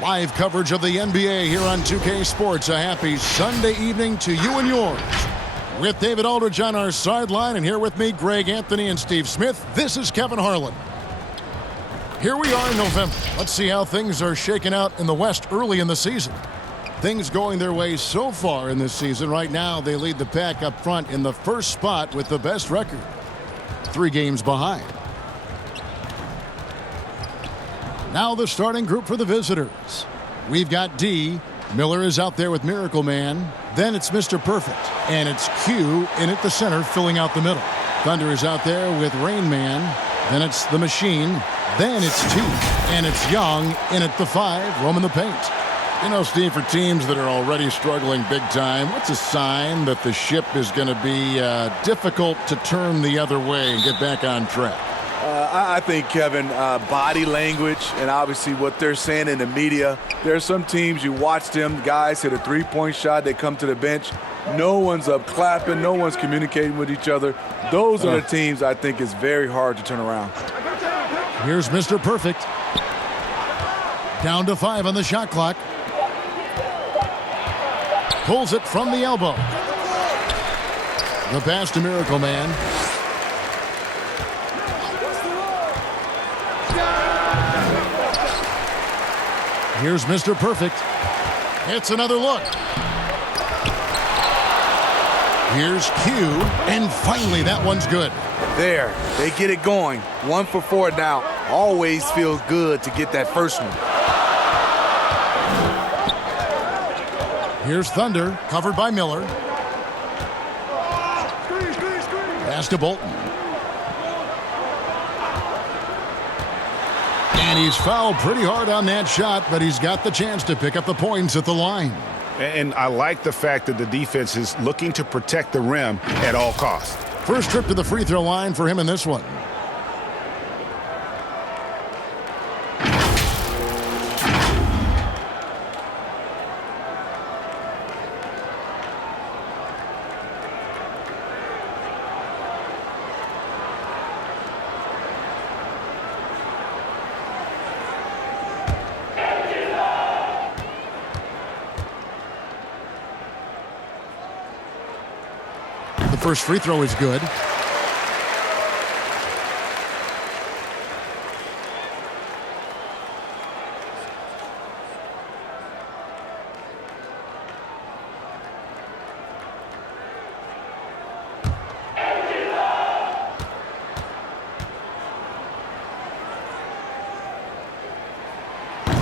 Live coverage of the NBA here on 2K Sports. A happy Sunday evening to you and yours. With David Aldridge on our sideline, and here with me, Greg Anthony and Steve Smith. This is Kevin Harlan. Here we are in November. Let's see how things are shaking out in the West early in the season. Things going their way so far in this season. Right now, they lead the pack up front in the first spot with the best record. 3 games behind. Now the starting group for the visitors. We've got D. Miller is out there with Miracle Man. Then it's Mr. Perfect. And it's Q in at the center, filling out the middle. Thunder is out there with Rain Man. Then it's the Machine. Then it's T. And it's Young in at the 5, roaming the paint. You know, Steve, for teams that are already struggling big time, what's a sign that the ship is going to be difficult to turn the other way and get back on track? I think, Kevin, body language and obviously what they're saying in the media. There are some teams, you watch them, guys hit a three-point shot, they come to the bench. No one's up clapping, no one's communicating with each other. Those are the teams I think is very hard to turn around. Here's Mr. Perfect. Down to 5 on the shot clock. Pulls it from the elbow. The pass to Miracle Man. Here's Mr. Perfect. It's another look. Here's Q, and finally that one's good. There, they get it going. 1 for 4 now. Always feels good to get that first one. Here's Thunder, covered by Miller. Pass to Bolton. And he's fouled pretty hard on that shot, but he's got the chance to pick up the points at the line. And I like the fact that the defense is looking to protect the rim at all costs. First trip to the free throw line for him in this one. First free throw is good.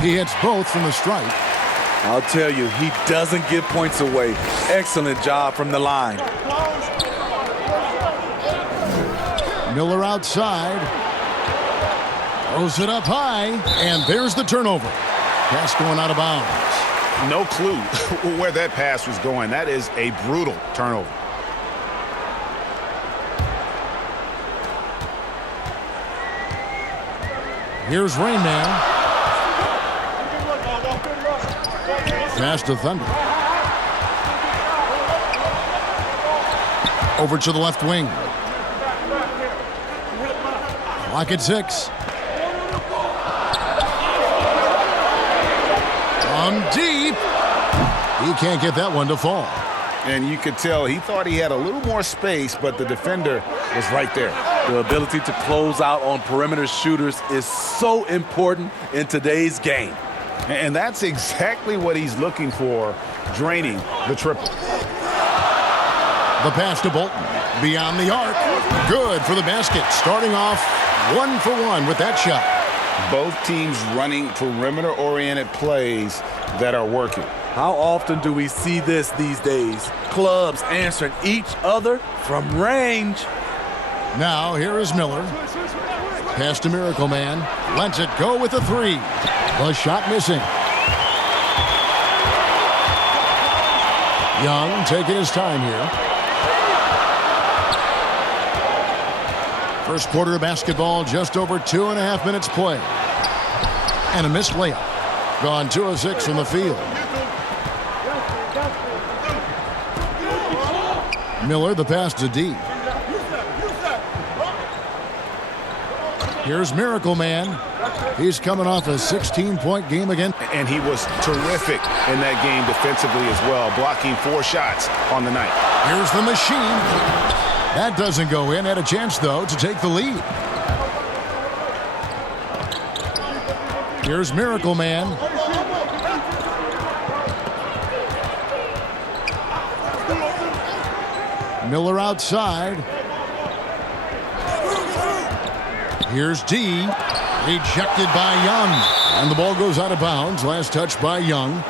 He hits both from the stripe. I'll tell you, he doesn't give points away. Excellent job from the line. Miller outside. Throws it up high, and there's the turnover. Pass going out of bounds. No clue where that pass was going. That is a brutal turnover. Here's Rain Man. Pass to Thunder. Over to the left wing. Clock at 6. From deep. He can't get that one to fall. And you could tell he thought he had a little more space, but the defender was right there. The ability to close out on perimeter shooters is so important in today's game. And that's exactly what he's looking for, draining the triple. The pass to Bolton. Beyond the arc. Good for the basket. Starting off 1 for 1 with that shot. Both teams running perimeter-oriented plays that are working. How often do we see this these days? Clubs answering each other from range. Now here is Miller. Pass to Miracle Man. Lets it go with the 3. The shot missing. Young taking his time here. First quarter of basketball, just over 2.5 minutes play. And a missed layup. Gone 2 of 6 from the field. Miller, the pass to D. Here's Miracle Man. He's coming off a 16-point game again. And he was terrific in that game defensively as well, blocking 4 shots on the night. Here's the Machine. That doesn't go in. Had a chance, though, to take the lead. Here's Miracle Man. Miller outside. Here's D. Rejected by Young. And the ball goes out of bounds. Last touch by Young.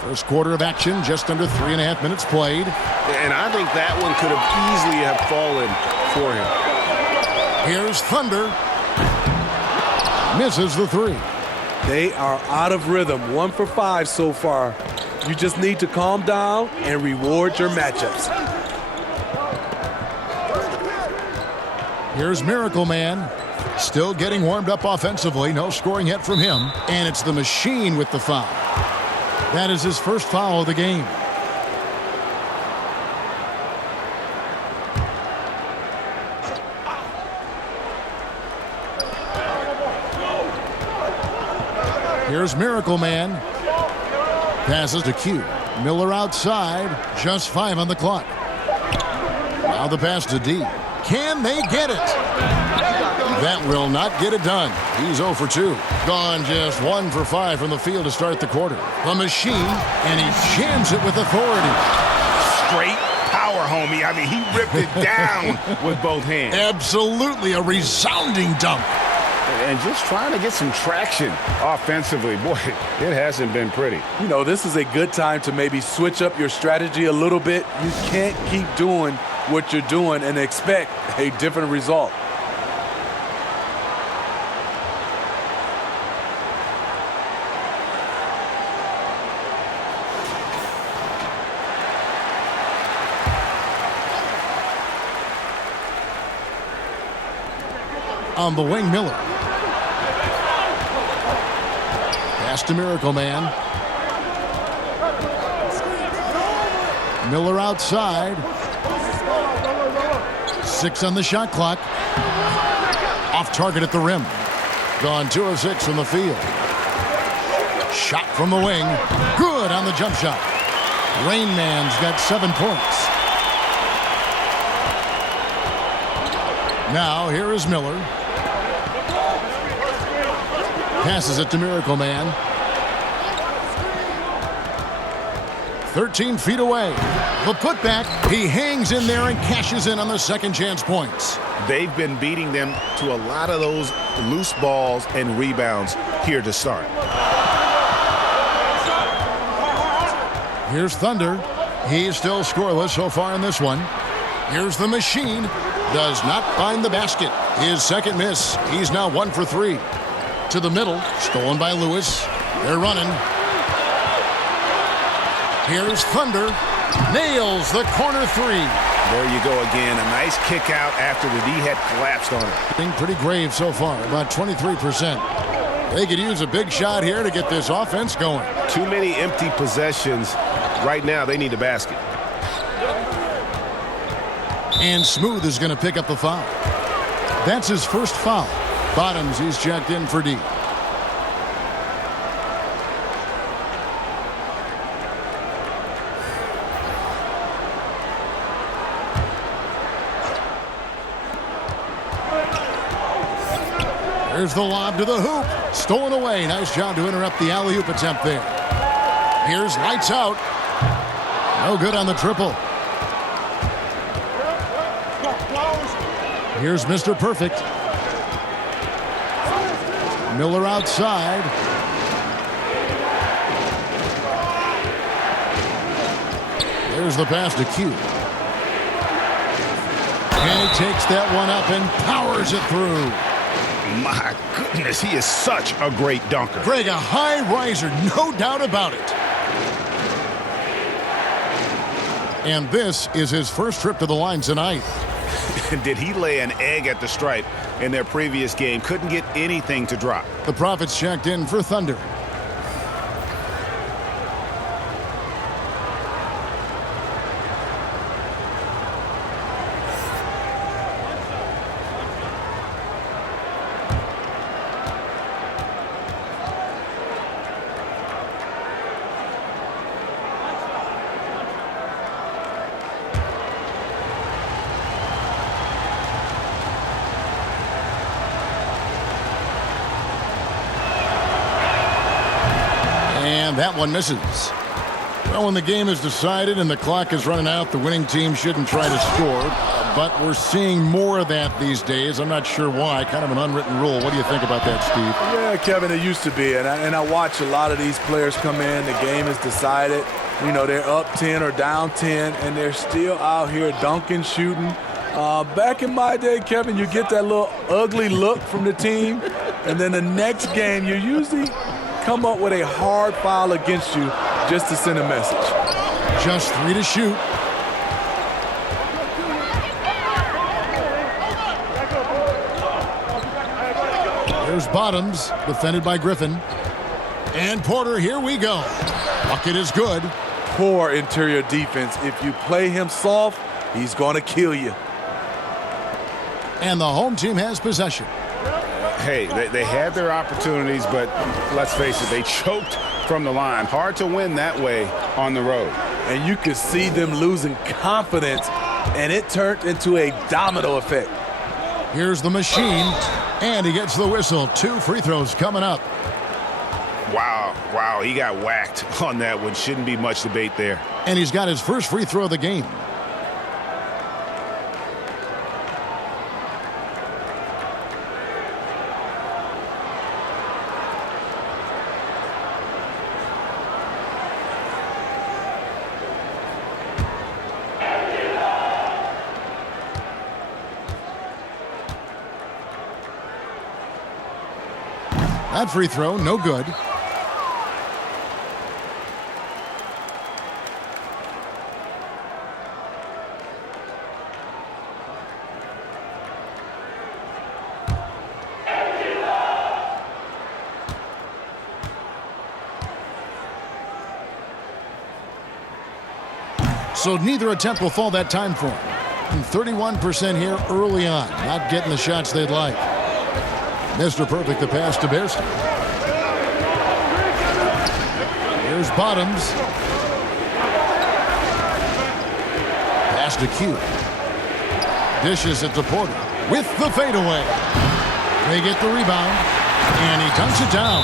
First quarter of action, just under 3.5 minutes played. And I think that one could have easily have fallen for him. Here's Thunder. Misses the 3. They are out of rhythm. 1 for 5 so far. You just need to calm down and reward your matchups. Here's Miracle Man. Still getting warmed up offensively. No scoring yet from him. And it's the Machine with the foul. That is his first foul of the game. Here's Miracle Man. Passes to Q. Miller outside. Just 5 on the clock. Now the pass to D. Can they get it? That will not get it done. He's 0 for 2. Gone just 1 for 5 from the field to start the quarter. The Machine, and he jams it with authority. Straight power, homie. I mean, he ripped it down with both hands. Absolutely a resounding dunk. And just trying to get some traction offensively. Boy, it hasn't been pretty. You know, this is a good time to maybe switch up your strategy a little bit. You can't keep doing what you're doing and expect a different result. On the wing, Miller. Pass to Miracle Man. Miller outside. 6 on the shot clock. Off target at the rim. Gone 2 of 6 from the field. Shot from the wing. Good on the jump shot. Rain Man's got 7 points. Now here is Miller. Passes it to Miracle Man. 13 feet away. The putback. He hangs in there and cashes in on the second chance points. They've been beating them to a lot of those loose balls and rebounds here to start. Here's Thunder. He's still scoreless so far in this one. Here's the Machine. Does not find the basket. His second miss. He's now 1 for 3. To the middle. Stolen by Lewis. They're running. Here's Thunder. Nails the corner 3. There you go again. A nice kick out after the D had collapsed on it. Being pretty grave so far. About 23%. They could use a big shot here to get this offense going. Too many empty possessions. Right now, they need a basket. And Smooth is going to pick up the foul. That's his first foul. Bottoms, he's checked in for D. There's the lob to the hoop. Stolen away. Nice job to interrupt the alley-oop attempt there. Here's lights out. No good on the triple. Here's Mr. Perfect. Miller outside. There's the pass to Q. And he takes that one up and powers it through. My goodness, he is such a great dunker. Greg, a high riser, no doubt about it. And this is his first trip to the line tonight. Did he lay an egg at the stripe in their previous game? Couldn't get anything to drop. The Prophets checked in for Thunder. That one misses. Well, when the game is decided and the clock is running out, the winning team shouldn't try to score. But we're seeing more of that these days. I'm not sure why. Kind of an unwritten rule. What do you think about that, Steve? Yeah, Kevin, it used to be. And I watch a lot of these players come in. The game is decided. You know, they're up 10 or down 10, and they're still out here dunking, shooting. Back in my day, Kevin, you get that little ugly look from the team. And then the next game, you usually come up with a hard foul against you just to send a message. Just 3 to shoot. There's Bottoms, defended by Griffin. And Porter, here we go. Bucket is good. Poor interior defense. If you play him soft, he's going to kill you. And the home team has possession. Hey, they had their opportunities, but let's face it, they choked from the line. Hard to win that way on the road. And you could see them losing confidence, and it turned into a domino effect. Here's the machine, and he gets the whistle. 2 free throws coming up. Wow, he got whacked on that one. Shouldn't be much debate there. And he's got his first free throw of the game. That free throw, no good. So neither attempt will fall that time for him. And 31% here early on, not getting the shots they'd like. Mr. Perfect, the pass to Bearski. Here's Bottoms. Pass to Q. Dishes it to Porter with the fadeaway. They get the rebound, and he dunks it down.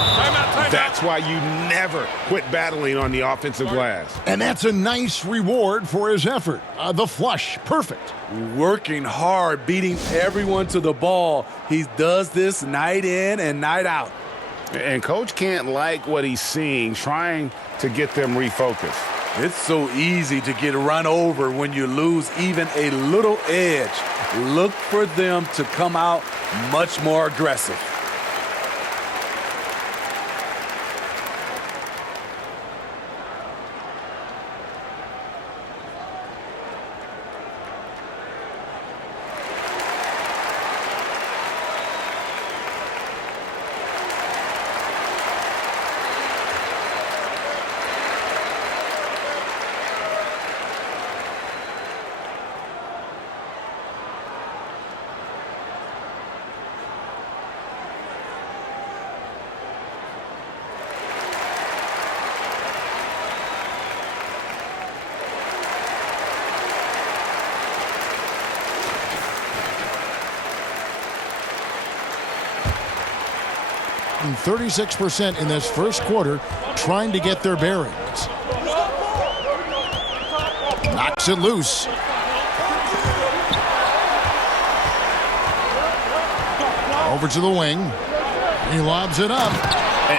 That's why you never quit battling on the offensive glass. And that's a nice reward for his effort. The flush, perfect. Working hard, beating everyone to the ball. He does this night in and night out. And Coach can't like what he's seeing, trying to get them refocused. It's so easy to get run over when you lose even a little edge. Look for them to come out much more aggressive. And 36% in this first quarter trying to get their bearings. Knocks it loose. Over to the wing. He lobs it up.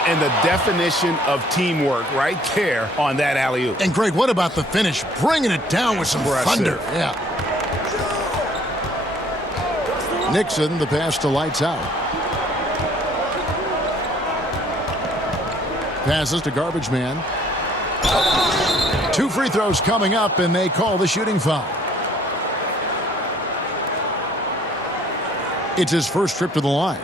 And the definition of teamwork right there on that alley-oop. And Greg, what about the finish? Bringing it down with some thunder. Yeah. Nixon, the pass to Lights Out. Passes to Garbage Man. 2 free throws coming up, and they call the shooting foul. It's his first trip to the line.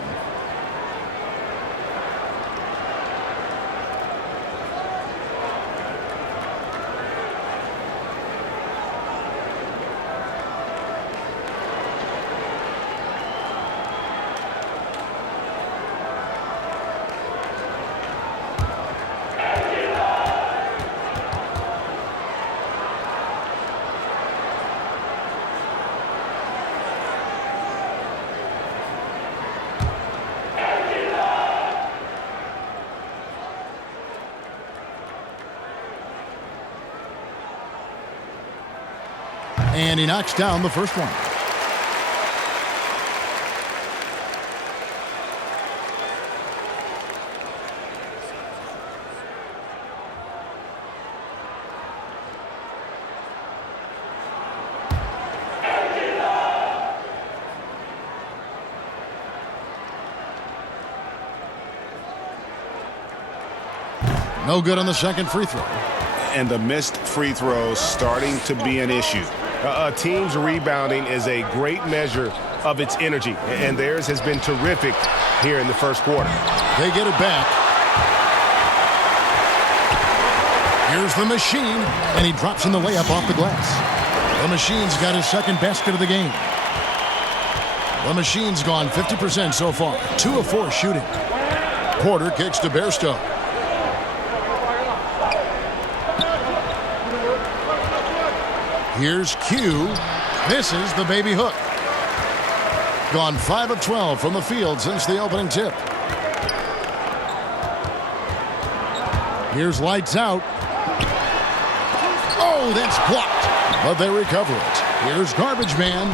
And he knocks down the first one. No good on the second free throw. And the missed free throws starting to be an issue. A team's rebounding is a great measure of its energy, and theirs has been terrific here in the first quarter. They get it back. Here's the Machine, and he drops in the layup off the glass. The Machine's got his second basket of the game. The Machine's gone 50% so far, 2 of 4 shooting. Porter kicks to Bairstow. Here's Q. Misses the baby hook. Gone 5 of 12 from the field since the opening tip. Here's lights out. Oh, that's blocked. But they recover it. Here's Garbage Man.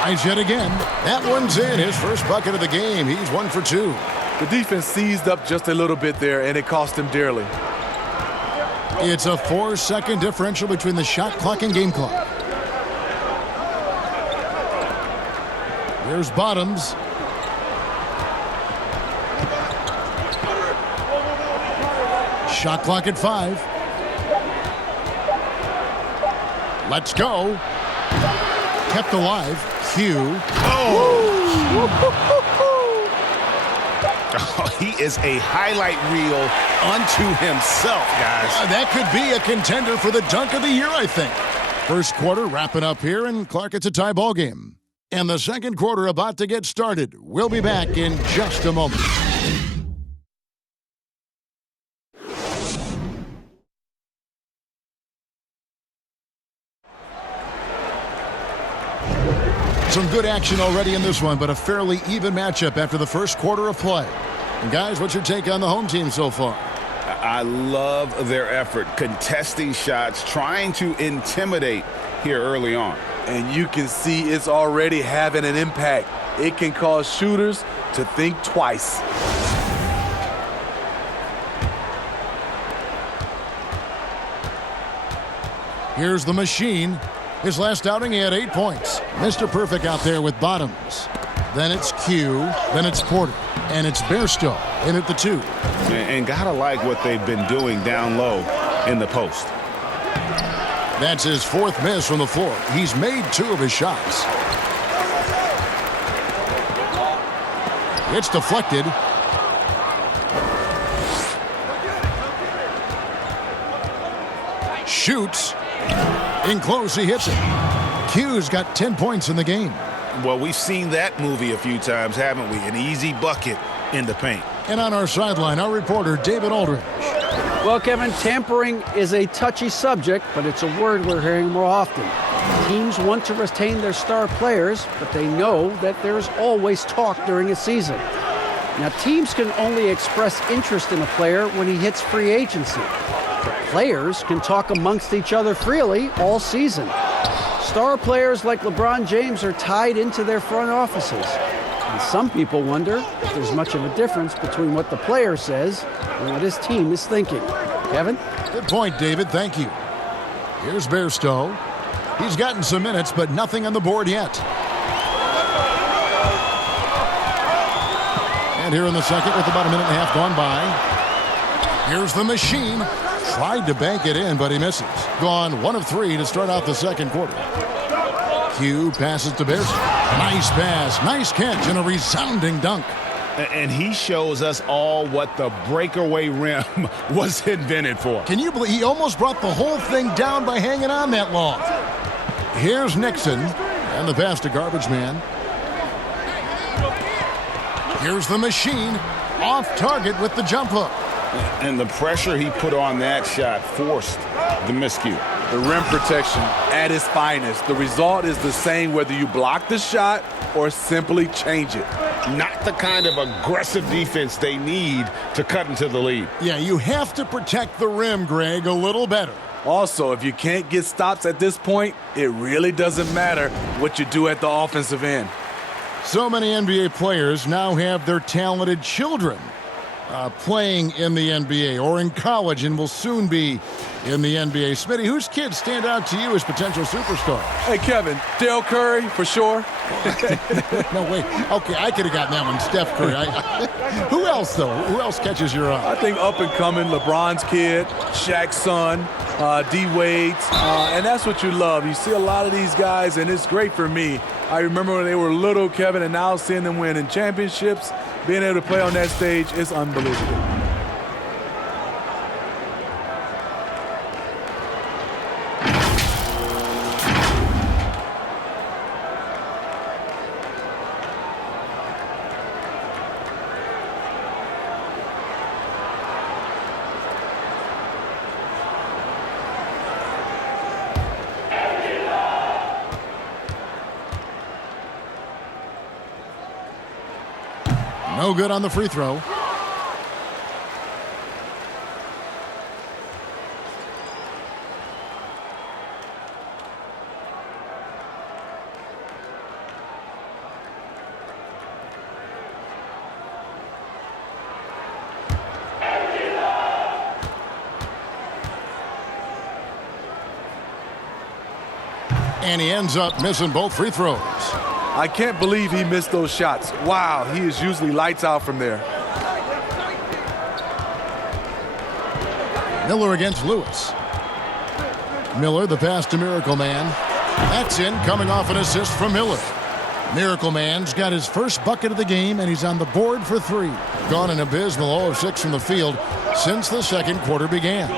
Tries yet again. That one's in. His first bucket of the game. He's 1 for 2. The defense seized up just a little bit there, and it cost him dearly. It's a 4-second differential between the shot clock and game clock. Here's Bottoms. Shot clock at 5. Let's go. Kept alive. Q. Oh, he is a highlight reel unto himself, guys. That could be a contender for the dunk of the year, I think. First quarter wrapping up here, and Clark, it's a tie ball game. And the second quarter about to get started. We'll be back in just a moment. Some good action already in this one, but a fairly even matchup after the first quarter of play. And guys, what's your take on the home team so far? I love their effort, contesting shots, trying to intimidate here early on. And you can see it's already having an impact. It can cause shooters to think twice. Here's the Machine. His last outing, he had 8 points. Mr. Perfect out there with Bottoms. Then it's Q. Then it's Porter. And it's Bairstow in at the 2. And gotta like what they've been doing down low in the post. That's his 4th miss from the floor. He's made 2 of his shots. It's deflected. Shoots. In close, he hits it. Q's got 10 points in the game. Well, we've seen that movie a few times, haven't we? An easy bucket in the paint. And on our sideline, our reporter, David Aldridge. Well, Kevin, tampering is a touchy subject, but it's a word we're hearing more often. Teams want to retain their star players, but they know that there's always talk during a season. Now, teams can only express interest in a player when he hits free agency. But players can talk amongst each other freely all season. Star players like LeBron James are tied into their front offices. And some people wonder if there's much of a difference between what the player says and what his team is thinking. Kevin? Good point, David. Thank you. Here's Bairstow. He's gotten some minutes, but nothing on the board yet. And here in the second, with about a minute and a half gone by, here's the Machine. Tried to bank it in, but he misses. Gone 1 of 3 to start out the second quarter. Q passes to Bears. Nice pass, nice catch, and a resounding dunk. And he shows us all what the breakaway rim was invented for. Can you believe he almost brought the whole thing down by hanging on that long? Here's Nixon, and the pass to Garbage Man. Here's the machine, off target with the jump hook. And the pressure he put on that shot forced the miscue. The rim protection at its finest. The result is the same whether you block the shot or simply change it. Not the kind of aggressive defense they need to cut into the lead. Yeah, you have to protect the rim, Greg, a little better. Also, if you can't get stops at this point, it really doesn't matter what you do at the offensive end. So many NBA players now have their talented children playing in the NBA or in college and will soon be in the NBA. Smitty, whose kids stand out to you as potential superstars? Hey, Kevin, Dale Curry, for sure. No, wait. Okay, I could have gotten that one. Steph Curry. Who else, though? Who else catches your eye? I think up and coming, LeBron's kid, Shaq's son, D-Wade's, and that's what you love. You see a lot of these guys, and it's great for me. I remember when they were little, Kevin, and now seeing them win in championships, being able to play on that stage is unbelievable. No good on the free throw. And he ends up missing both free throws. I can't believe he missed those shots. Wow, he is usually lights out from there. Miller against Lewis. Miller, the pass to Miracle Man. That's in, coming off an assist from Miller. Miracle Man's got his first bucket of the game, and he's on the board for three. Gone an abysmal 0 of 6 from the field since the second quarter began.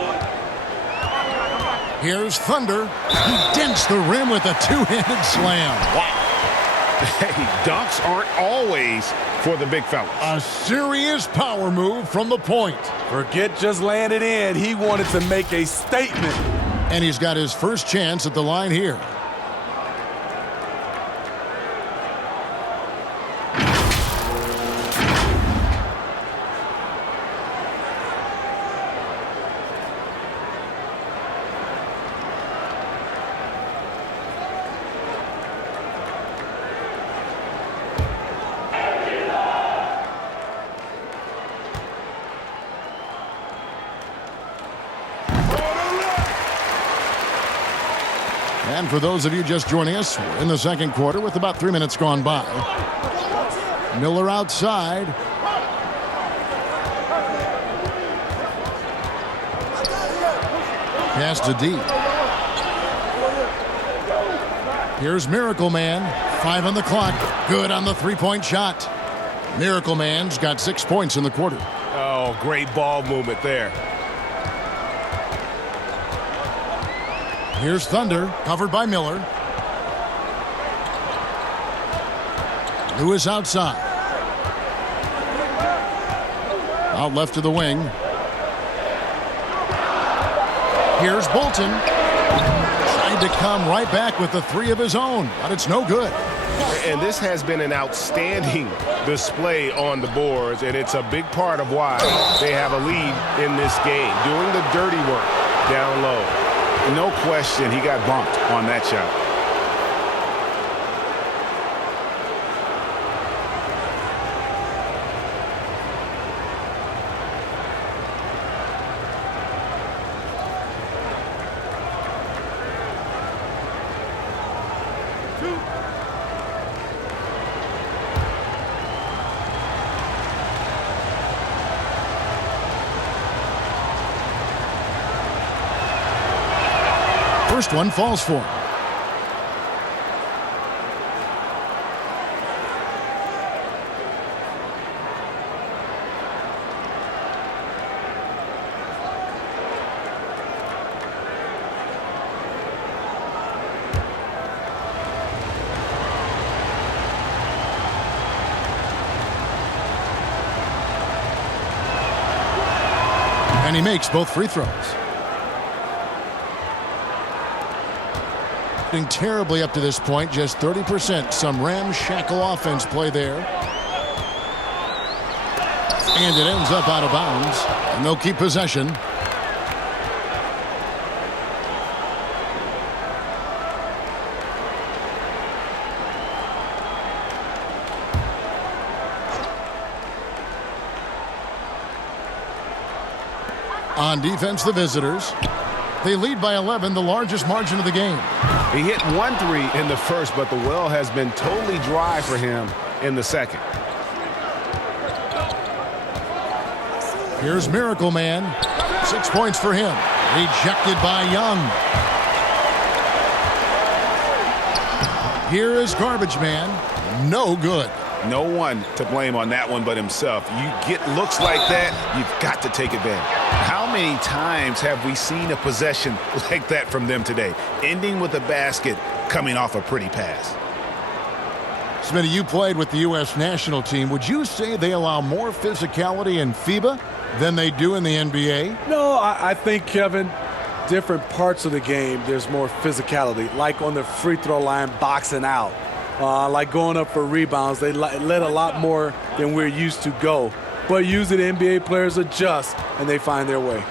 Here's Thunder. He dents the rim with a two-handed slam. Wow. Hey, dunks aren't always for the big fellas. A serious power move from the point. Forget just laying it in. He wanted to make a statement. And he's got his first chance at the line here. And for those of you just joining us, we're in the second quarter with about 3 minutes gone by. Miller outside. Pass to D. Here's Miracle Man. 5 on the clock. Good on the three-point shot. Miracle Man's got 6 points in the quarter. Oh, great ball movement there. Here's Thunder, covered by Miller. Lewis outside. Out left to the wing. Here's Bolton. Tried to come right back with the three of his own, but it's no good. And this has been an outstanding display on the boards, and it's a big part of why they have a lead in this game, doing the dirty work down low. No question he got bumped on that shot. First one falls for him. And he makes both free throws. Doing terribly up to this point, just 30%. Some ramshackle offense play there. And it ends up out of bounds. And they'll keep possession. On defense, the visitors. They lead by 11, the largest margin of the game. He hit 1 3 in the first, but the well has been totally dry for him in the second. Here's Miracle Man. 6 points for him. Rejected by Young. Here is Garbage Man. No good. No one to blame on that one but himself. You get looks like that, you've got to take advantage. How many times have we seen a possession like that from them today, ending with a basket coming off a pretty pass? Smitty, you played with the U.S. national team. Would you say they allow more physicality in FIBA than they do in the NBA? No, I think, Kevin, different parts of the game, there's more physicality, like on the free throw line, boxing out. Like going up for rebounds, they let a lot more than we're used to go. But usually the NBA players adjust and they find their way.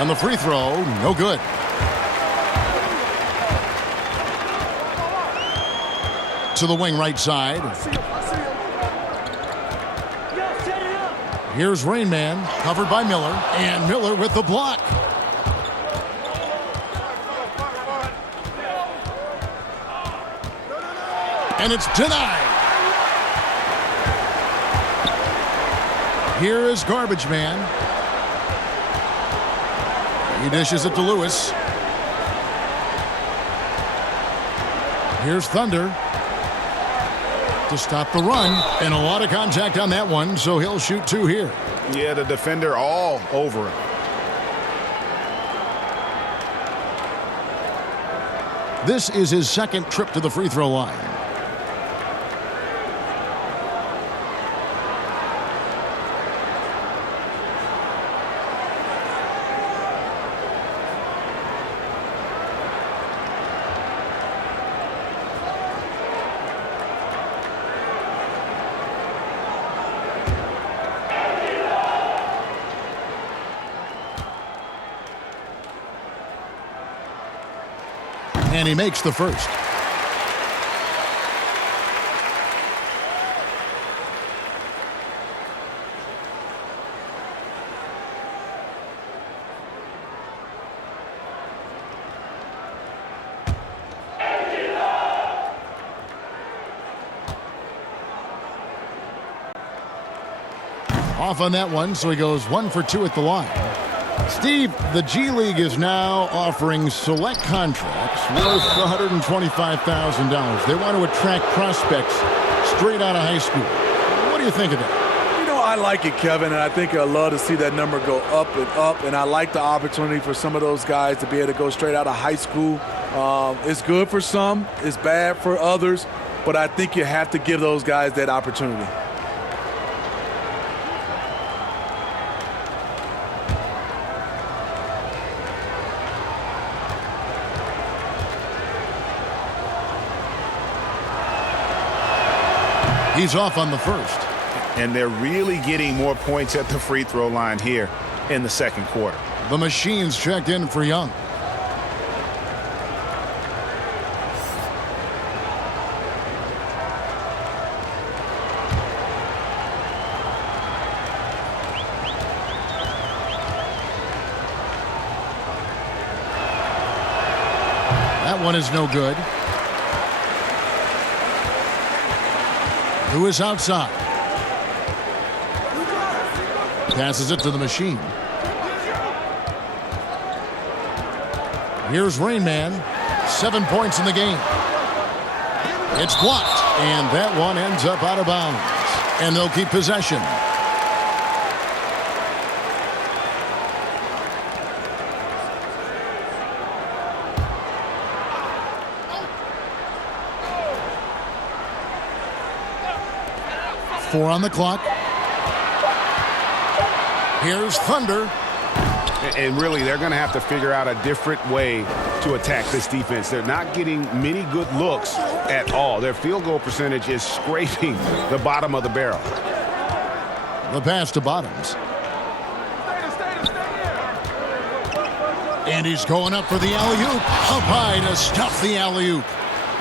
And the free throw, no good. To the wing right side. Here's Rain Man, covered by Miller, and Miller with the block. And it's denied. Here is Garbage Man. He dishes it to Lewis. Here's Thunder to stop the run. And a lot of contact on that one, so he'll shoot 2 here. Yeah, the defender all over him. This is his second trip to the free throw line. And he makes the first. Off on that one, so he goes 1 for 2 at the line. Steve, the G League is now offering select contracts worth $125,000. They want to attract prospects straight out of high school. What do you think of that? You know, I like it, Kevin, and I think I'd love to see that number go up and up, and I like the opportunity for some of those guys to be able to go straight out of high school. It's good for some, it's bad for others, but I think you have to give those guys that opportunity. He's off on the first. And they're really getting more points at the free throw line here in the second quarter. The Machines checked in for Young. That one is no good. Lewis outside. Passes it to the Machine. Here's Rain Man. 7 points in the game. It's blocked, and that one ends up out of bounds. And they'll keep possession. Four on the clock. Here's Thunder. And really, they're going to have to figure out a different way to attack this defense. They're not getting many good looks at all. Their field goal percentage is scraping the bottom of the barrel. The pass to Bottoms. And he's going up for the alley-oop. Up high to stuff the alley-oop.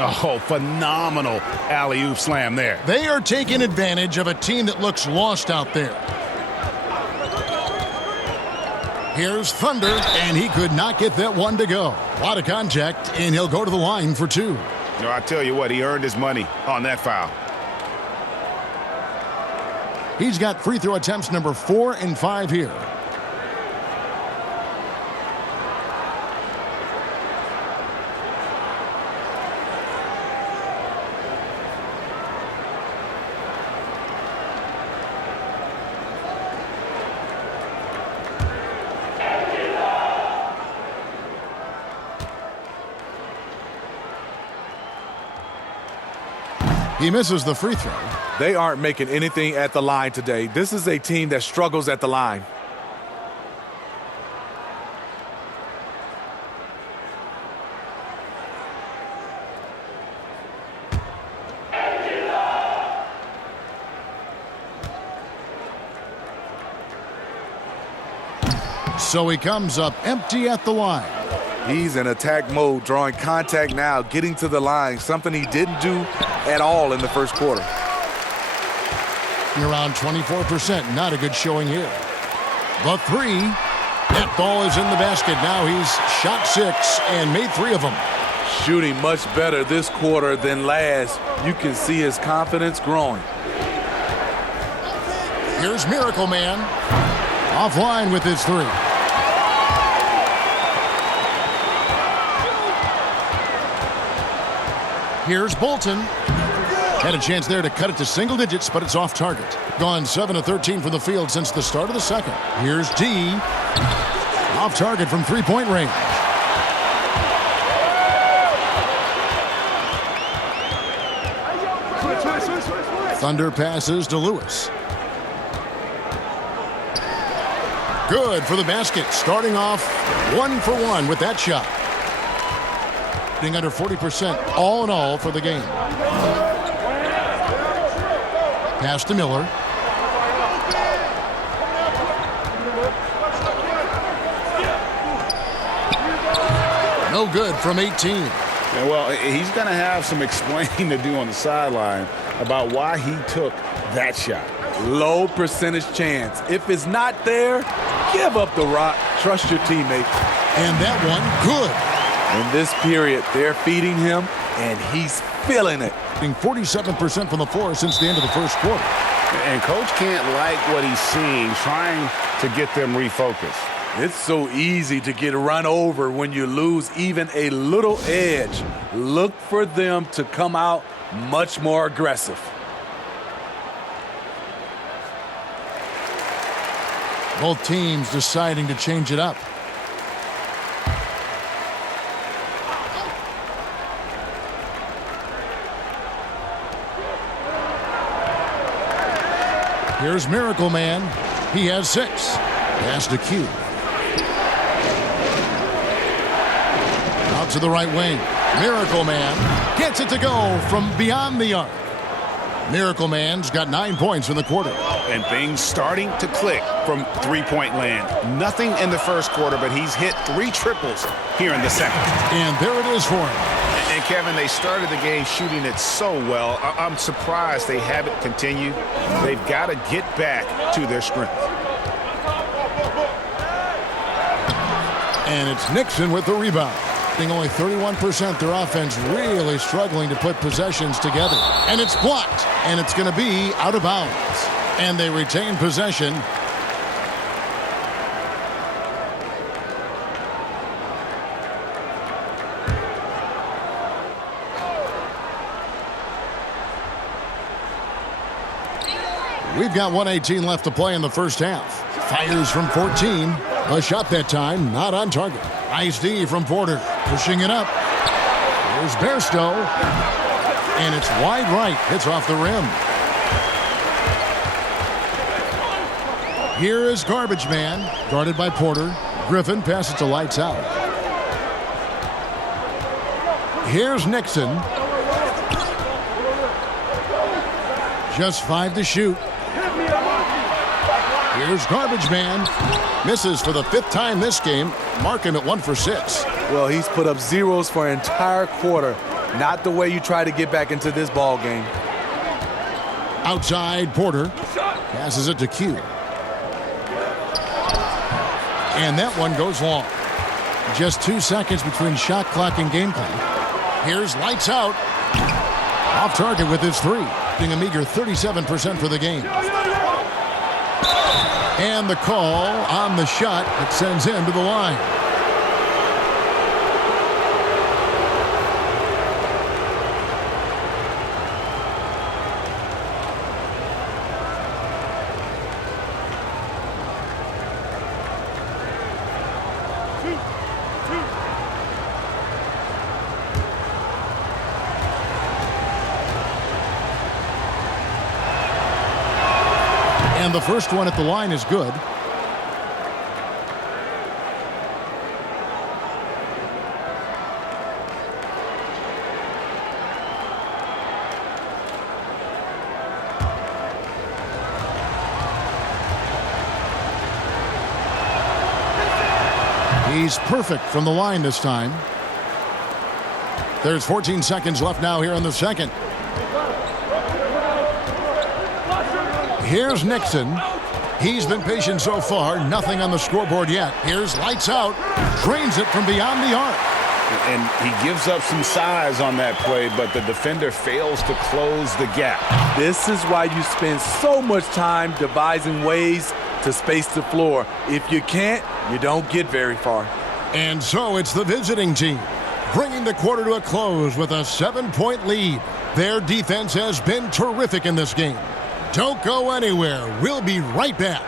Oh, phenomenal alley-oop slam there. They are taking advantage of a team that looks lost out there. Here's Thunder, and he could not get that one to go. A lot of contact, and he'll go to the line for two. No, I tell you what, he earned his money on that foul. He's got free throw attempts number 4 and 5 here. He misses the free throw. They aren't making anything at the line today. This is a team that struggles at the line. So he comes up empty at the line. He's in attack mode, drawing contact now, getting to the line, something he didn't do at all in the first quarter. Around 24%, not a good showing here. The three, that ball is in the basket. Now he's shot 6 and made 3 of them. Shooting much better this quarter than last. You can see his confidence growing. Here's Miracle Man, offline with his 3. Here's Bolton. Had a chance there to cut it to single digits, but it's off target. Gone 7 of 13 from the field since the start of the second. Here's D. Off target from three-point range. Thunder passes to Lewis. Good for the basket. Starting off 1 for 1 with that shot. Under 40% all in all for the game. Pass to Miller. No good from 18. Yeah, well, he's going to have some explaining to do on the sideline about why he took that shot. Low percentage chance. If it's not there, give up the rock. Trust your teammate. And that one, good. In this period, they're feeding him, and he's feeling it. 47% from the floor since the end of the first quarter. And Coach can't like what he's seeing, trying to get them refocused. It's so easy to get run over when you lose even a little edge. Look for them to come out much more aggressive. Both teams deciding to change it up. Here's Miracle Man. He has 6. Pass to Q. Out to the right wing. Miracle Man gets it to go from beyond the arc. Miracle Man's got 9 points in the quarter. And things starting to click from three-point land. Nothing in the first quarter, but he's hit 3 triples here in the second. And there it is for him. And Kevin, they started the game shooting it so well. I'm surprised they haven't continued. They've got to get back to their strength. And it's Nixon with the rebound. Only 31%, their offense really struggling to put possessions together. And it's blocked, and it's going to be out of bounds. And they retain possession. We've got 1:18 left to play in the first half. Fires from 14. A shot that time, not on target. Nice D from Porter, pushing it up. Here's Bairstow. And it's wide right. Hits off the rim. Here is Garbage Man, guarded by Porter. Griffin passes to Lights Out. Here's Nixon. Just 5 to shoot. Here's Garbage Man. Misses for the 5th time this game. Mark him at 1 for 6. Well, he's put up zeros for an entire quarter. Not the way you try to get back into this ball game. Outside, Porter passes it to Q. And that one goes long. Just 2 seconds between shot clock and game clock. Here's Lights Out. Off target with his 3, being a meager 37% for the game. And the call on the shot that sends him to the line. And the first one at the line is good. He's perfect from the line this time. There's 14 seconds left now here in the second. Here's Nixon. He's been patient so far. Nothing on the scoreboard yet. Here's Lights Out. Drains it from beyond the arc. And he gives up some size on that play, but the defender fails to close the gap. This is why you spend so much time devising ways to space the floor. If you can't, you don't get very far. And so it's the visiting team, bringing the quarter to a close with a 7-point lead. Their defense has been terrific in this game. Don't go anywhere. We'll be right back.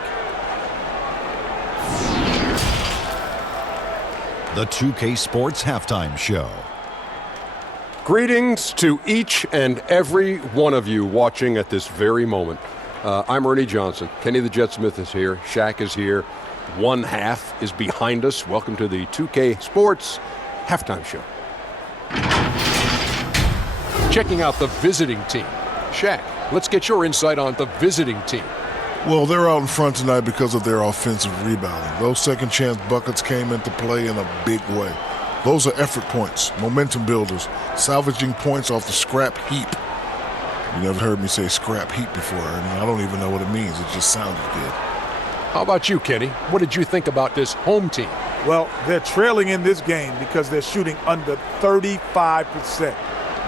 The 2K Sports Halftime Show. Greetings to each and every one of you watching at this very moment. I'm Ernie Johnson. Kenny the Jet Smith is here. Shaq is here. One half is behind us. Welcome to the 2K Sports Halftime Show. Checking out the visiting team. Shaq, let's get your insight on the visiting team. Well, they're out in front tonight because of their offensive rebounding. Those second chance buckets came into play in a big way. Those are effort points, momentum builders, salvaging points off the scrap heap. You never heard me say scrap heap before, Ernie. I don't even know what it means. It just sounded good. How about you, Kenny? What did you think about this home team? Well, they're trailing in this game because they're shooting under 35%.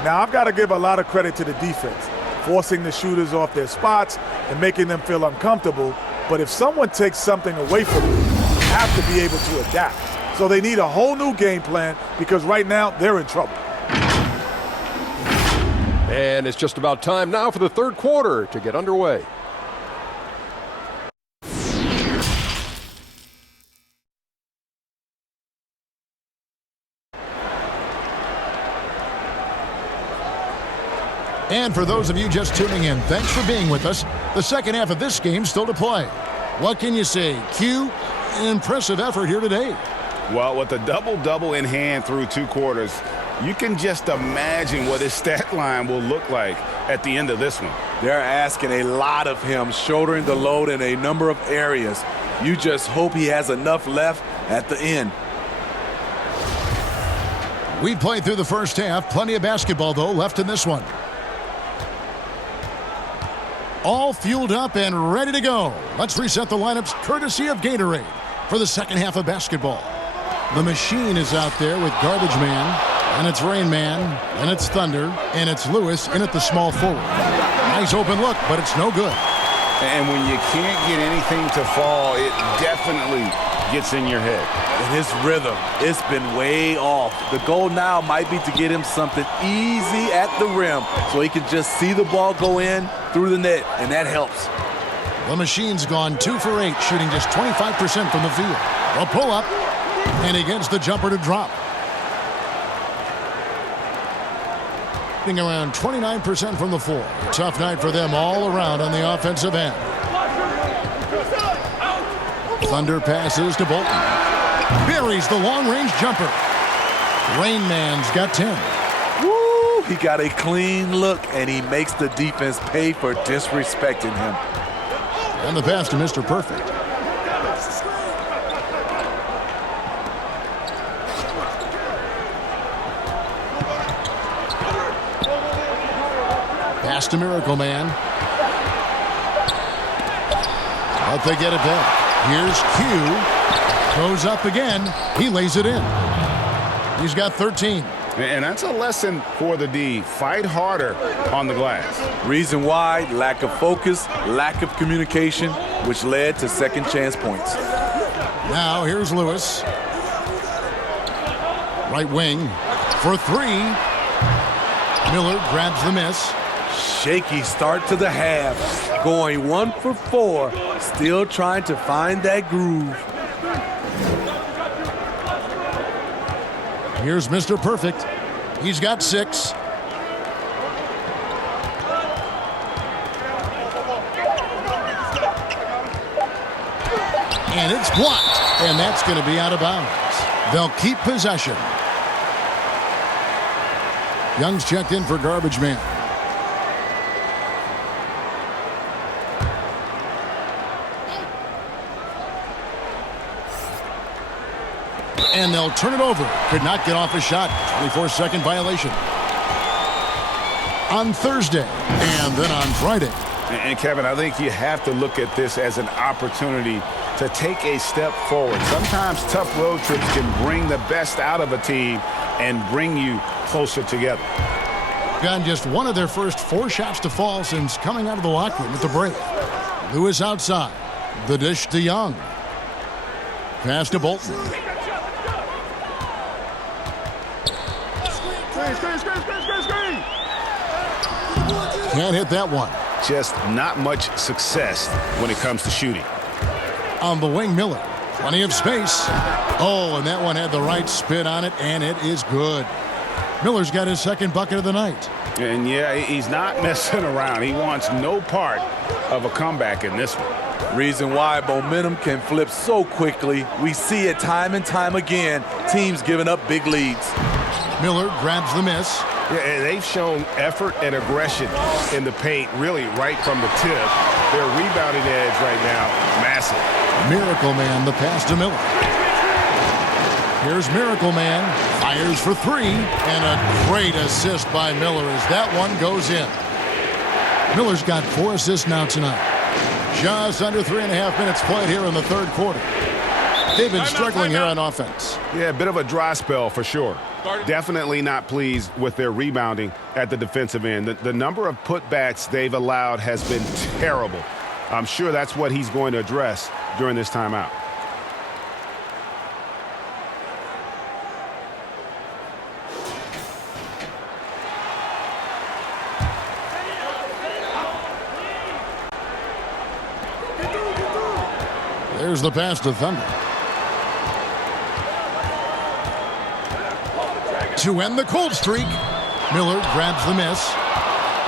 Now, I've got to give a lot of credit to the defense, forcing the shooters off their spots and making them feel uncomfortable. But if someone takes something away from you, you have to be able to adapt. So they need a whole new game plan because right now they're in trouble. And it's just about time now for the third quarter to get underway. And for those of you just tuning in, thanks for being with us. The second half of this game still to play. What can you say? Q, an impressive effort here today. Well, with a double-double in hand through 2 quarters, you can just imagine what his stat line will look like at the end of this one. They're asking a lot of him, shouldering the load in a number of areas. You just hope he has enough left at the end. We played through the first half. Plenty of basketball, though, left in this one. All fueled up and ready to go. Let's reset the lineups courtesy of Gatorade for the second half of basketball. The machine is out there with Garbage Man, and it's Rain Man, and it's Thunder, and it's Lewis in at the small forward. Nice open look, but it's no good. And when you can't get anything to fall, it definitely gets in your head. And his rhythm, it's been way off. The goal now might be to get him something easy at the rim so he can just see the ball go in through the net, and that helps. The machine's gone 2 for 8, shooting just 25% from the field. A pull-up, and he gets the jumper to drop. Around 29% from the floor. Tough night for them all around on the offensive end. Thunder passes to Bolton. Buries the long-range jumper. Rain Man's got 10. Woo! He got a clean look, and he makes the defense pay for disrespecting him. And the pass to Mr. Perfect. Pass to Miracle Man. But they get it back. Here's Q. Goes up again. He lays it in. He's got 13. And that's a lesson for the D. Fight harder on the glass. Reason why, lack of focus, lack of communication, which led to second chance points. Now here's Lewis. Right wing for 3. Miller grabs the miss. Shaky start to the half. Going 1 for 4. Still trying to find that groove. Here's Mr. Perfect. He's got 6. And it's blocked. And that's going to be out of bounds. They'll keep possession. Young's checked in for garbage man. And they'll turn it over. Could not get off a shot. 24-second violation. On Thursday and then on Friday. And Kevin, I think you have to look at this as an opportunity to take a step forward. Sometimes tough road trips can bring the best out of a team and bring you closer together. Gotten just one of their first 4 shots to fall since coming out of the locker room at the break. Lewis outside. The dish to Young. Pass to Bolton. Can't hit that one. Just not much success when it comes to shooting. On the wing, Miller. Plenty of space. Oh, and that one had the right spin on it, and it is good. Miller's got his second bucket of the night. And yeah, he's not messing around. He wants no part of a comeback in this one. Reason why momentum can flip so quickly. We see it time and time again. Teams giving up big leads. Miller grabs the miss. Yeah, and they've shown effort and aggression in the paint, really right from the tip. Their rebounding edge right now, massive. Miracle Man, the pass to Miller. Here's Miracle Man, fires for 3, and a great assist by Miller as that one goes in. Miller's got 4 assists now tonight. Just under 3.5 minutes played here in the third quarter. They've been struggling here on offense. Yeah, a bit of a dry spell for sure. Definitely not pleased with their rebounding at the defensive end. The number of putbacks they've allowed has been terrible. I'm sure that's what he's going to address during this timeout. There's the pass to Thunder. To end the cold streak, Miller grabs the miss.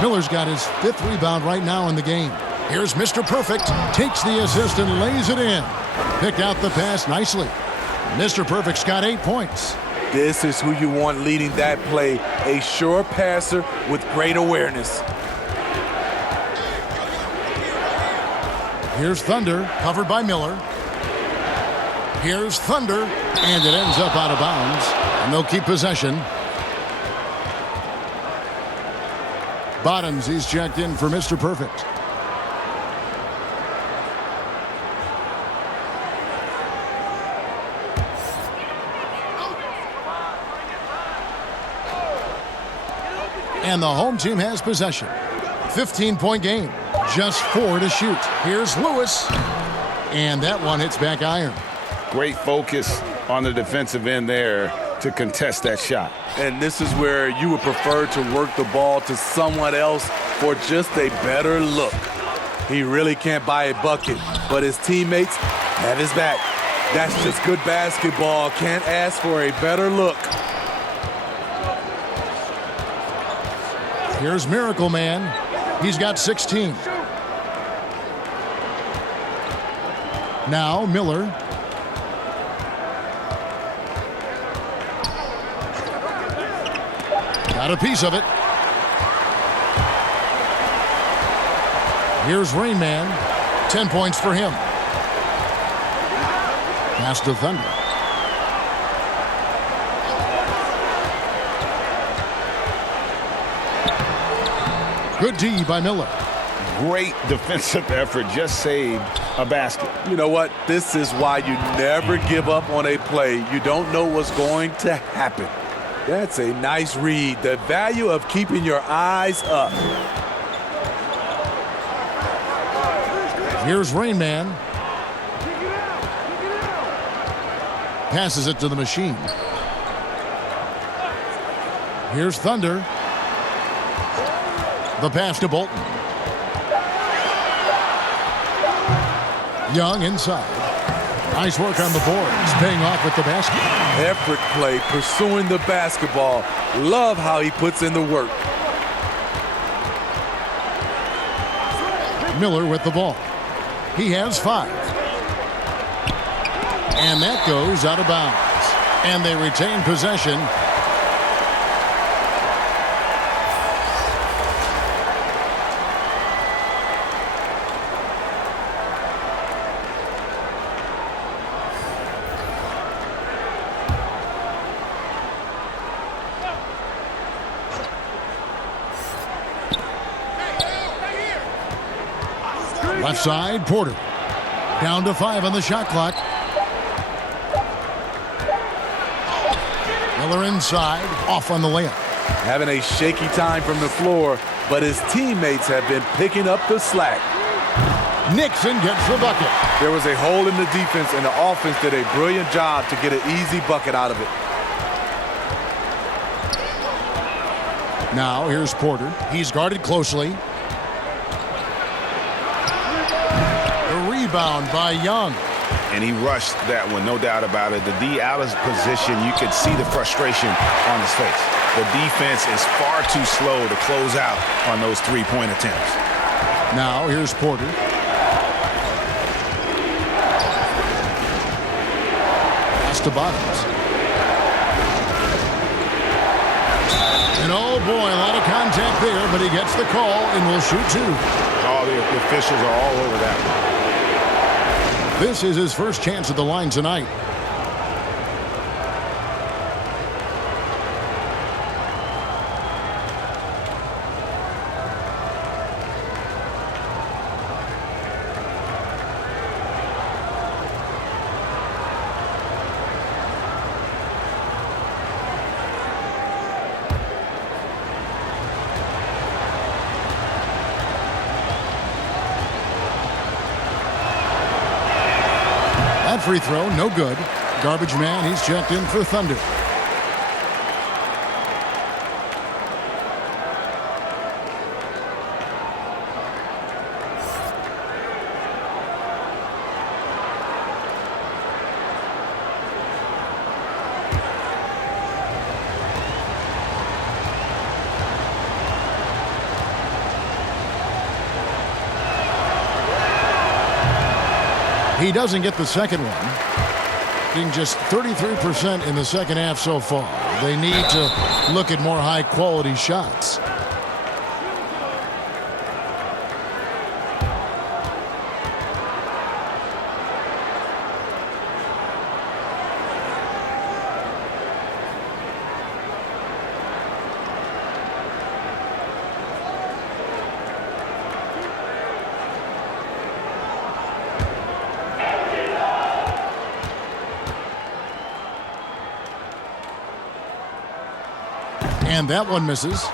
Miller's got his 5th rebound right now in the game. Here's Mr. Perfect, takes the assist and lays it in. Picked out the pass nicely. Mr. Perfect's got 8 points. This is who you want leading that play. A sure passer with great awareness. Here's Thunder, covered by Miller. Here's Thunder, and it ends up out of bounds. And they'll keep possession. Bottoms, he's checked in for Mr. Perfect. And the home team has possession. 15-point game. Just 4 to shoot. Here's Lewis. And that one hits back iron. Great focus on the defensive end there to contest that shot. And this is where you would prefer to work the ball to someone else for just a better look. He really can't buy a bucket, but his teammates have his back. That's just good basketball. Can't ask for a better look. Here's Miracle Man. He's got 16. Now Miller. Got a piece of it. Here's Rain Man. 10 points for him. Pass to Thunder. Good D by Miller. Great defensive effort. Just saved a basket. You know what? This is why you never give up on a play. You don't know what's going to happen. That's a nice read. The value of keeping your eyes up. Here's Rain Man. Passes it to the machine. Here's Thunder. The pass to Bolton. Young inside. Nice work on the boards, paying off with the basket. Effort play, pursuing the basketball. Love how he puts in the work. Miller with the ball. He has 5. And that goes out of bounds. And they retain possession. Left side, Porter. Down to 5 on the shot clock. Miller inside, off on the layup. Having a shaky time from the floor, but his teammates have been picking up the slack. Nixon gets the bucket. There was a hole in the defense, and the offense did a brilliant job to get an easy bucket out of it. Now here's Porter. He's guarded closely. The rebound by Young. And he rushed that one, no doubt about it. The D out of position, you could see the frustration on his face. The defense is far too slow to close out on those three-point attempts. Now here's Porter. Pass to Bottoms. And oh boy, a lot of contact there, but he gets the call and will shoot 2. All the officials are all over that one. This is his first chance at the line tonight. Free throw, no good. Garbage man, he's checked in for Thunder. He doesn't get the second one. Being just 33% in the second half so far. They need to look at more high-quality shots. And that one misses.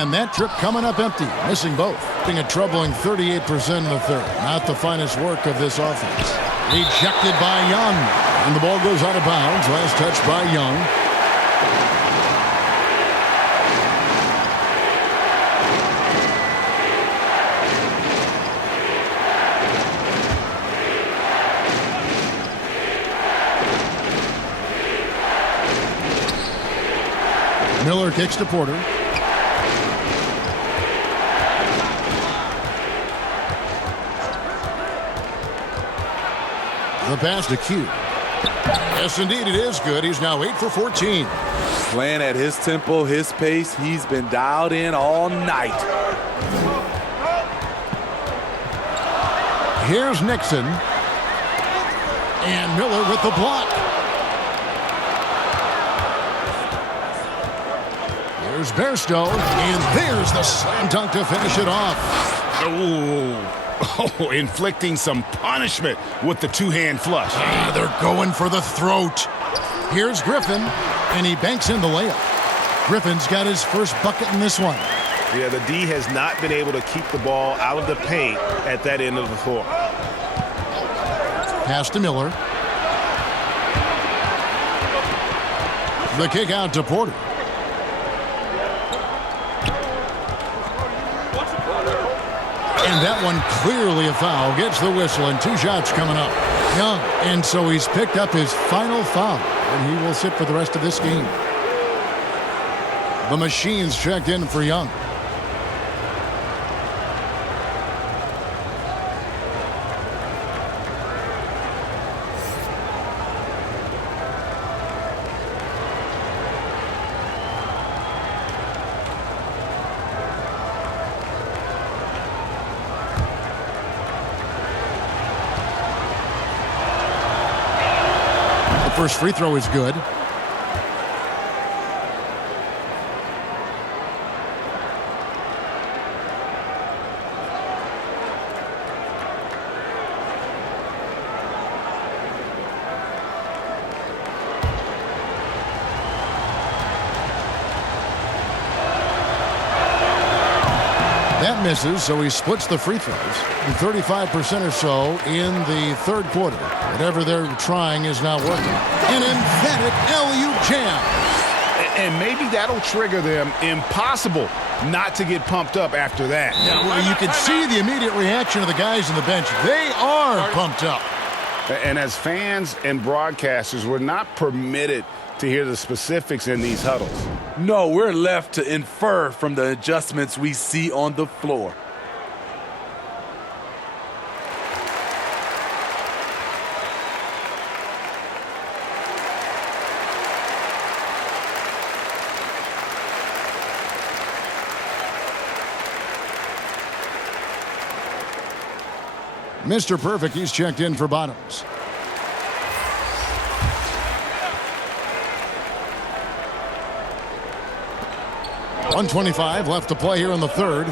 And that trip coming up empty, missing both. Being a troubling 38% in the third. Not the finest work of this offense. Rejected by Young. And the ball goes out of bounds. Last touch by Young. Miller kicks to Porter. The pass to Q. Yes, indeed, it is good. He's now 8 for 14. Playing at his tempo, his pace. He's been dialed in all night. Here's Nixon. And Miller with the block. Here's Bairstow. And there's the slam dunk to finish it off. Oh, inflicting some punishment with the two-hand flush. They're going for the throat. Here's Griffin, and he banks in the layup. Griffin's got his first bucket in this one. Yeah, the D has not been able to keep the ball out of the paint at that end of the floor. Pass to Miller. The kick out to Porter. And that one clearly a foul. Gets the whistle, and 2 shots coming up. Young, and so he's picked up his final foul, and he will sit for the rest of this game. The machine's checked in for Young. First free throw is good. That misses, so he splits the free throws. And 35% or so in the third quarter. Whatever they're trying is not working. An emphatic alley-oop jam. And maybe that'll trigger them. Impossible not to get pumped up after that. Yeah, well, you can see the immediate reaction of the guys on the bench. They are pumped up. And as fans and broadcasters, we're not permitted to hear the specifics in these huddles. No, we're left to infer from the adjustments we see on the floor. Mr. Perfect, he's checked in for Bottoms. .125 left to play here in the third.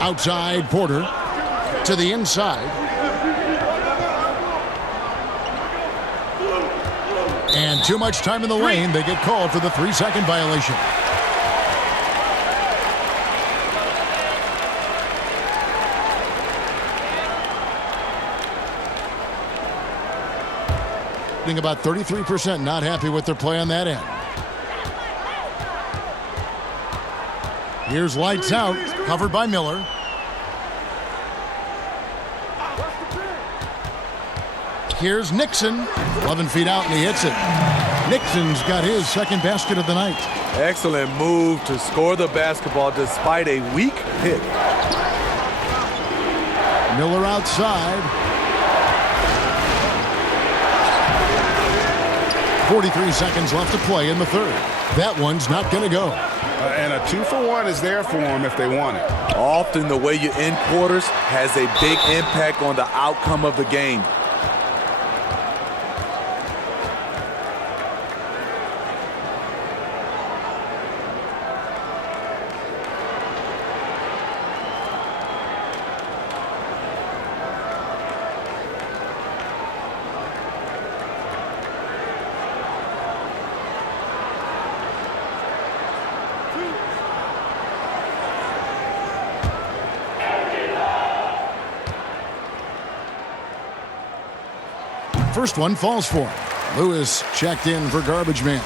Outside Porter to the inside. And too much time in the lane. They get called for the 3-second violation. About 33% not happy with their play on that end. Here's lights out, covered by Miller. Here's Nixon, 11 feet out, and he hits it. Nixon's got his second basket of the night. Excellent move to score the basketball despite a weak pick. Miller outside. 43 seconds left to play in the third. That one's not going to go. And a 2-for-1 is there for them if they want it. Often the way you end quarters has a big impact on the outcome of the game. first one falls for him. Lewis checked in for garbage man.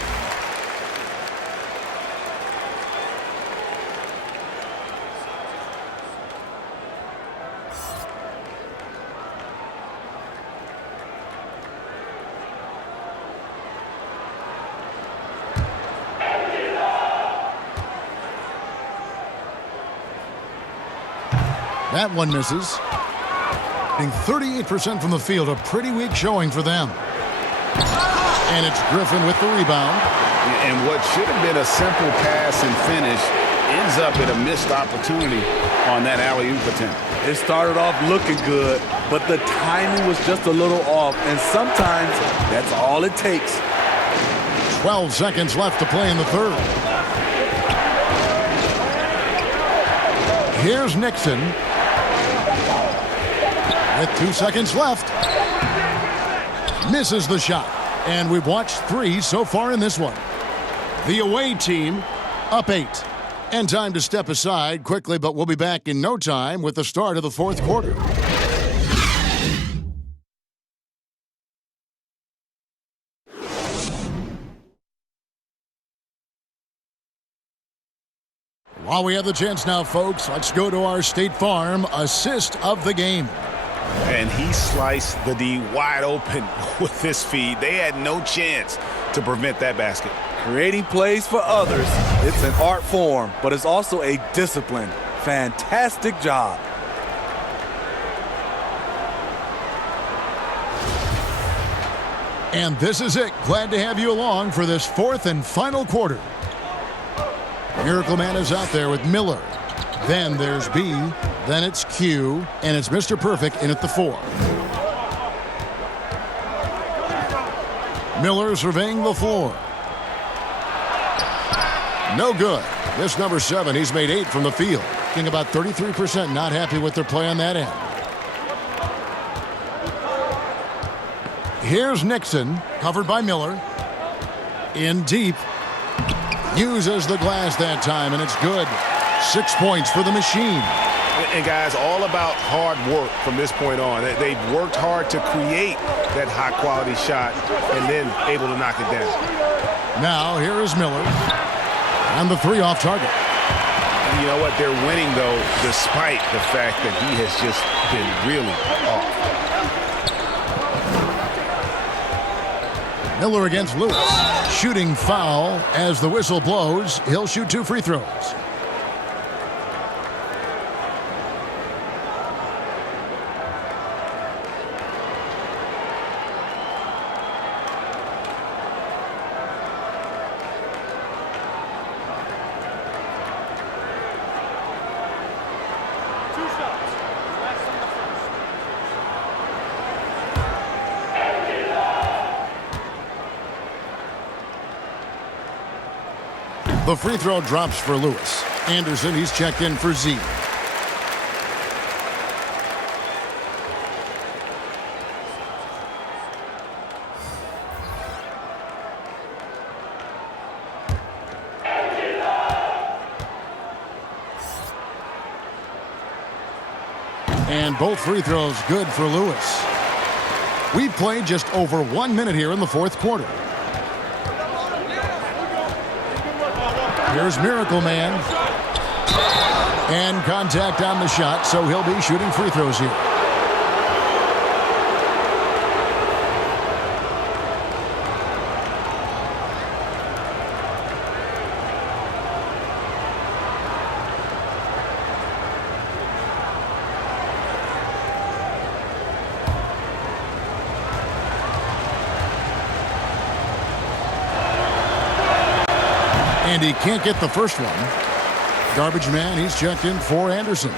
That one misses. 38% from the field, a pretty weak showing for them. And it's Griffin with the rebound. And what should have been a simple pass and finish ends up at a missed opportunity on that alley-oop attempt. It started off looking good, but the timing was just a little off, and sometimes that's all it takes. 12 seconds left to play in the third. Here's Nixon. With 2 seconds left. Misses the shot. And we've watched 3 so far in this one. The away team up 8. And time to step aside quickly, but we'll be back in no time with the start of the fourth quarter. While we have the chance now, folks, let's go to our State Farm assist of the game. And he sliced the D wide open with this feed. They had no chance to prevent that basket. Creating plays for others, it's an art form, but it's also a discipline. Fantastic job. And this is it. Glad to have you along for this fourth and final quarter. Miracle Man is out there with Miller. Then there's B. Then it's Q. And it's Mr. Perfect in at the 4. Miller surveying the floor. No good. This number 7, he's made 8 from the field. Getting about 33%, not happy with their play on that end. Here's Nixon, covered by Miller. In deep. Uses the glass that time, and it's good. 6 points for the machine. And guys, all about hard work from this point on. They've worked hard to create that high-quality shot and then able to knock it down. Now, here is Miller. And the 3 off target. And you know what? They're winning, though, despite the fact that he has just been really off. Miller against Lewis. Shooting foul as the whistle blows. He'll shoot 2 free throws. The free throw drops for Lewis. Anderson, he's checked in for Z. And both free throws good for Lewis. We've played just over 1 minute here in the fourth quarter. Here's Miracle Man. And contact on the shot, so he'll be shooting free throws here. And he can't get the first one. Garbage man, he's checked in for Anderson.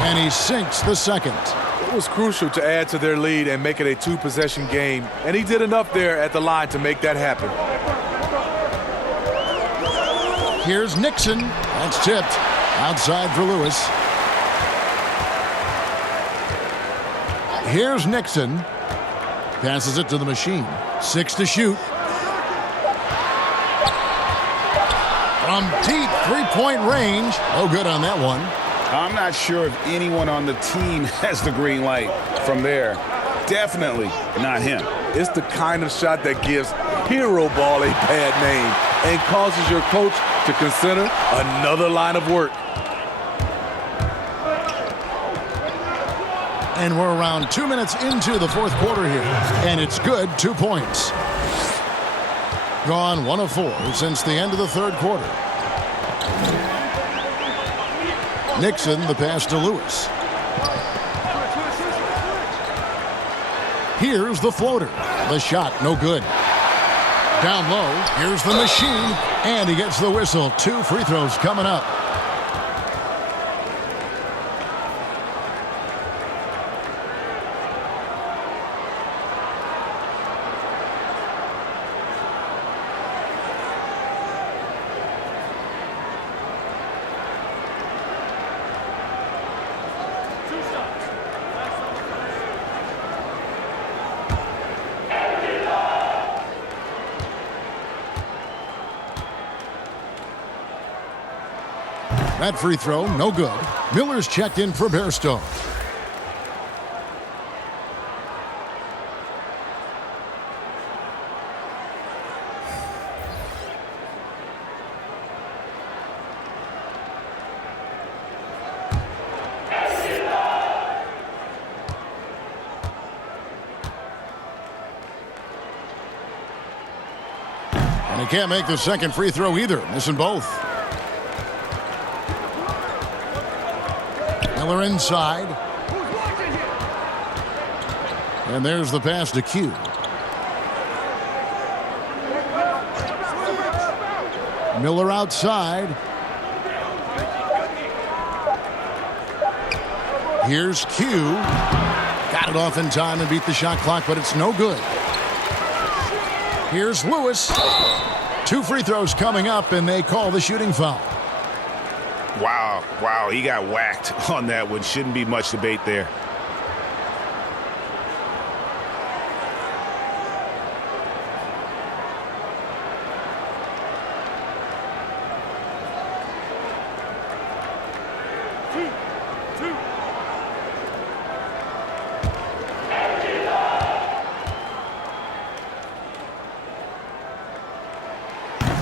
And he sinks the second. It was crucial to add to their lead and make it a 2-possession game, and he did enough there at the line to make that happen. Here's Nixon. That's tipped. Outside for Lewis. Here's Nixon. Passes it to the machine. 6 to shoot. From deep three-point range. Oh, good on that one. I'm not sure if anyone on the team has the green light from there. Definitely not him. It's the kind of shot that gives hero ball a bad name and causes your coach to consider another line of work. And we're around 2 minutes into the fourth quarter here. And it's good, 2 points. Gone 1 of 4 since the end of the third quarter. Nixon, the pass to Lewis. Here's the floater. The shot, no good. Down low, here's the machine. And he gets the whistle. 2 free throws coming up. That free throw, no good. Miller's checked in for Bairstow. And he can't make the second free throw either, missing both. Miller inside. And there's the pass to Q. Miller outside. Here's Q. Got it off in time and beat the shot clock, but it's no good. Here's Lewis. 2 free throws coming up, and they call the shooting foul. Wow, he got whacked on that one. Shouldn't be much debate there.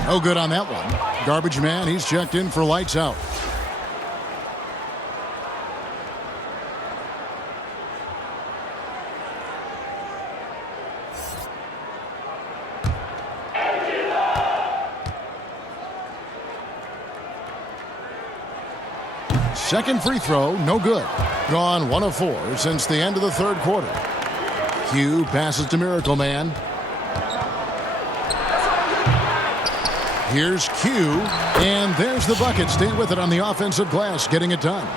No good on that one. Garbage man, he's checked in for lights out. Second free throw, no good. Gone 1 of 4 since the end of the third quarter. Q passes to Miracle Man. Here's Q, and there's the bucket. Staying with it on the offensive glass, getting it done.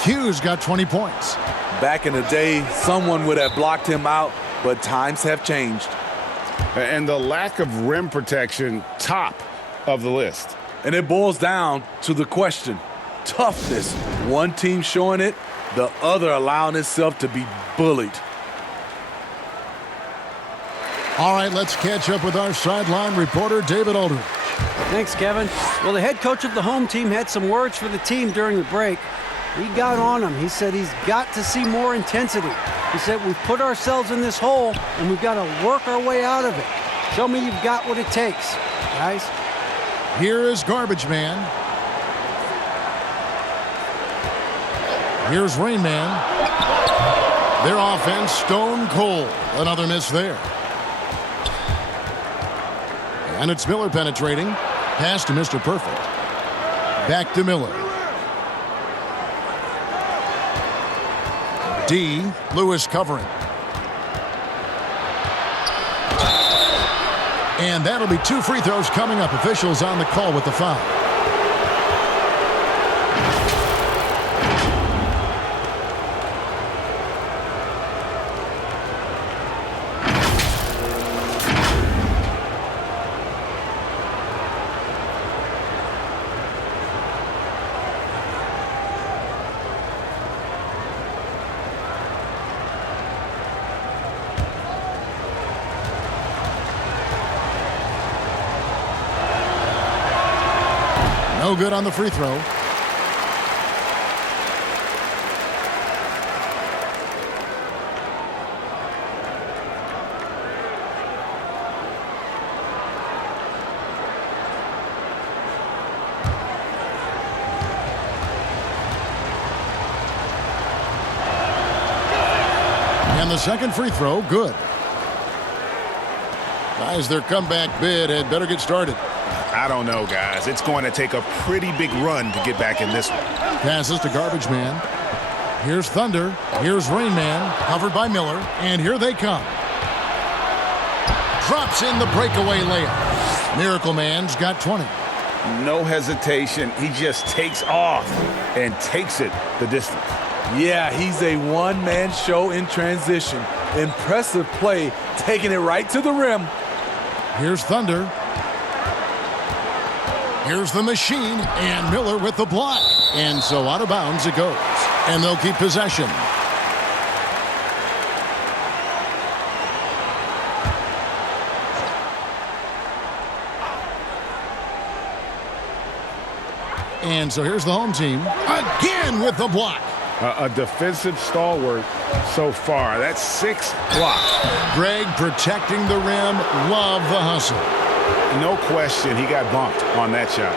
Q's got 20 points. Back in the day, someone would have blocked him out, but times have changed. And the lack of rim protection, top of the list. And it boils down to the question. Toughness. One team showing it, the other allowing itself to be bullied. All right, let's catch up with our sideline reporter, David Aldridge. Thanks, Kevin. Well, the head coach of the home team had some words for the team during the break. He got on him. He said he's got to see more intensity. He said we've put ourselves in this hole, and we've got to work our way out of it. Show me you've got what it takes, guys. Here is Garbage Man. Here's Rain Man. Their offense stone cold. Another miss there. And it's Miller penetrating. Pass to Mr. Perfect. Back to Miller. D. Lewis covering. And that'll be 2 free throws coming up. Officials on the call with the foul. No good on the free throw. And the second free throw, good. Guys, their comeback bid had better get started. I don't know, guys. It's going to take a pretty big run to get back in this one. Passes to Garbage Man. Here's Thunder. Here's Rain Man, covered by Miller. And here they come. Drops in the breakaway layup. Miracle Man's got 20. No hesitation. He just takes off and takes it the distance. Yeah, he's a one-man show in transition. Impressive play, taking it right to the rim. Here's Thunder. Here's the Machine, and Miller with the block. And so out of bounds it goes. And they'll keep possession. And so here's the home team. Again with the block. A defensive stalwart so far. That's 6 blocks. Greg protecting the rim. Love the hustle. No question, he got bumped on that shot.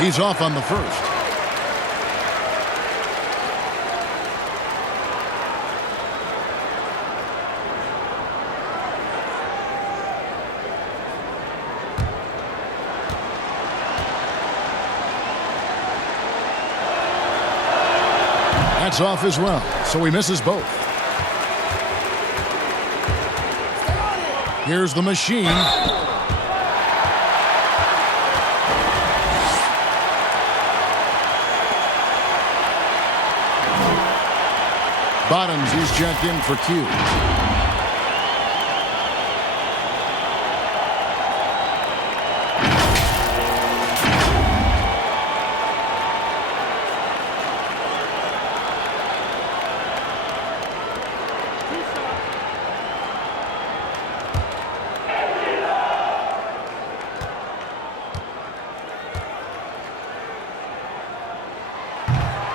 He's off on the first. That's off as well, so he misses both. Here's the Machine. Bottoms, he's checked in for Q.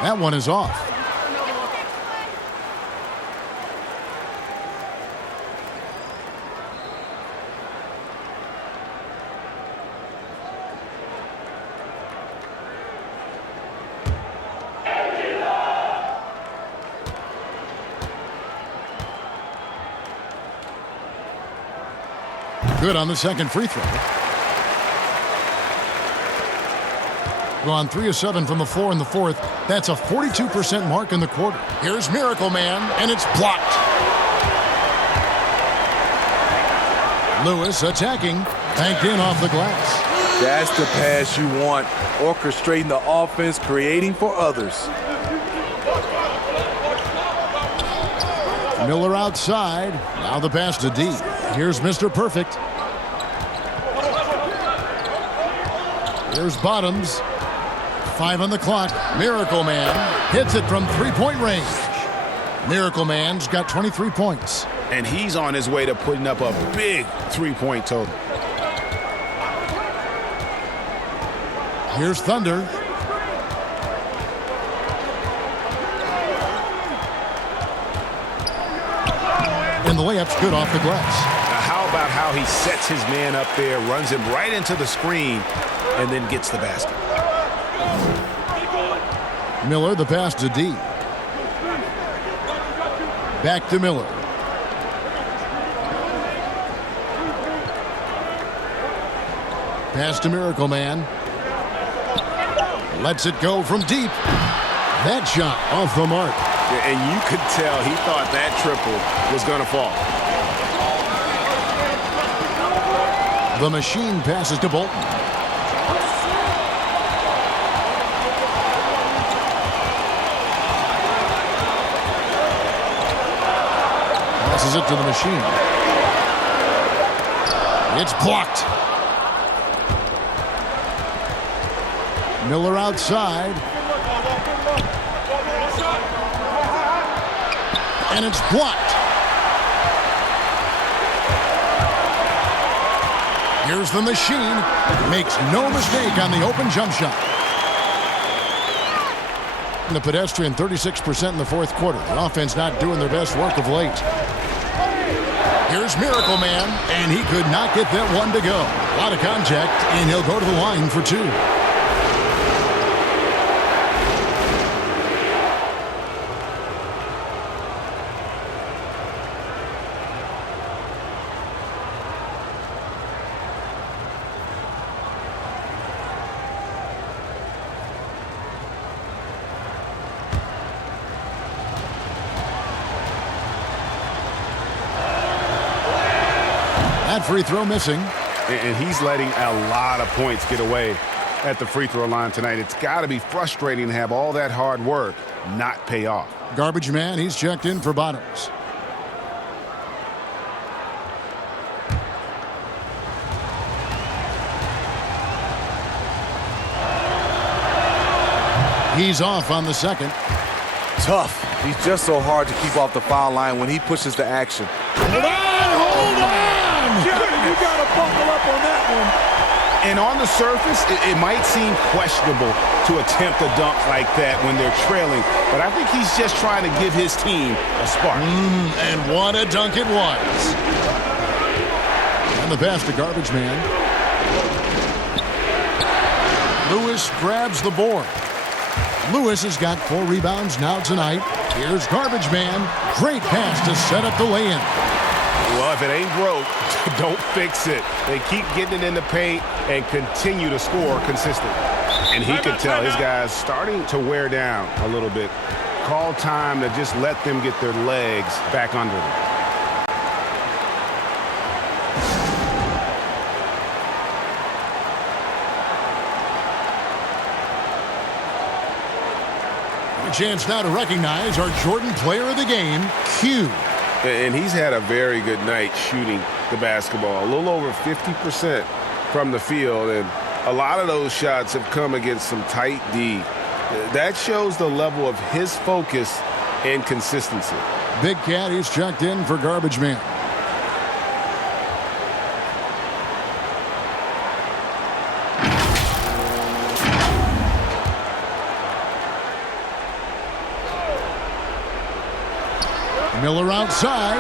That one is off. Good on the second free throw. Gone 3 of 7 from the floor in the fourth. That's a 42% mark in the quarter. Here's Miracle Man, and it's blocked. Lewis attacking, banked in off the glass. That's the pass you want. Orchestrating the offense, creating for others. Miller outside. Now the pass to D. Here's Mr. Perfect. Here's Bottoms. 5 on the clock. Miracle Man hits it from three-point range. Miracle Man's got 23 points. And he's on his way to putting up a big three-point total. Here's Thunder. And the layup's good off the glass. Now how about how he sets his man up there, runs him right into the screen, and then gets the basket. Miller, the pass to D. Back to Miller. Pass to Miracle Man. Lets it go from deep. That shot off the mark. And you could tell he thought that triple was going to fall. The Machine passes to Bolton. Passes it to the machine. It's blocked. Miller outside. And it's blocked. Here's the machine. Makes no mistake on the open jump shot. The pedestrian 36% in the fourth quarter. The offense not doing their best work of late. Here's Miracle Man, and he could not get that one to go. A lot of contact, and he'll go to the line for two. That free throw missing. And he's letting a lot of points get away at the free throw line tonight. It's got to be frustrating to have all that hard work not pay off. Garbage man, he's checked in for Bottoms. He's off on the second. Tough. He's just so hard to keep off the foul line when he pushes the action. Hold on! You got to buckle up on that one. And on the surface, it might seem questionable to attempt a dunk like that when they're trailing, but I think he's just trying to give his team a spark. And what a dunk it was. And the pass to Garbage Man. Lewis grabs the board. Lewis has got 4 rebounds now tonight. Here's Garbage Man. Great pass to set up the lay-in. Well, if it ain't broke, don't fix it. They keep getting it in the paint and continue to score consistently. And he could tell his guys starting to wear down a little bit. Call time to just let them get their legs back under them. A chance now to recognize our Jordan player of the game, Q. And he's had a very good night shooting the basketball. A little over 50% from the field, and a lot of those shots have come against some tight D. That shows the level of his focus and consistency. Big Cat, he's checked in for Garbage Man. Miller outside.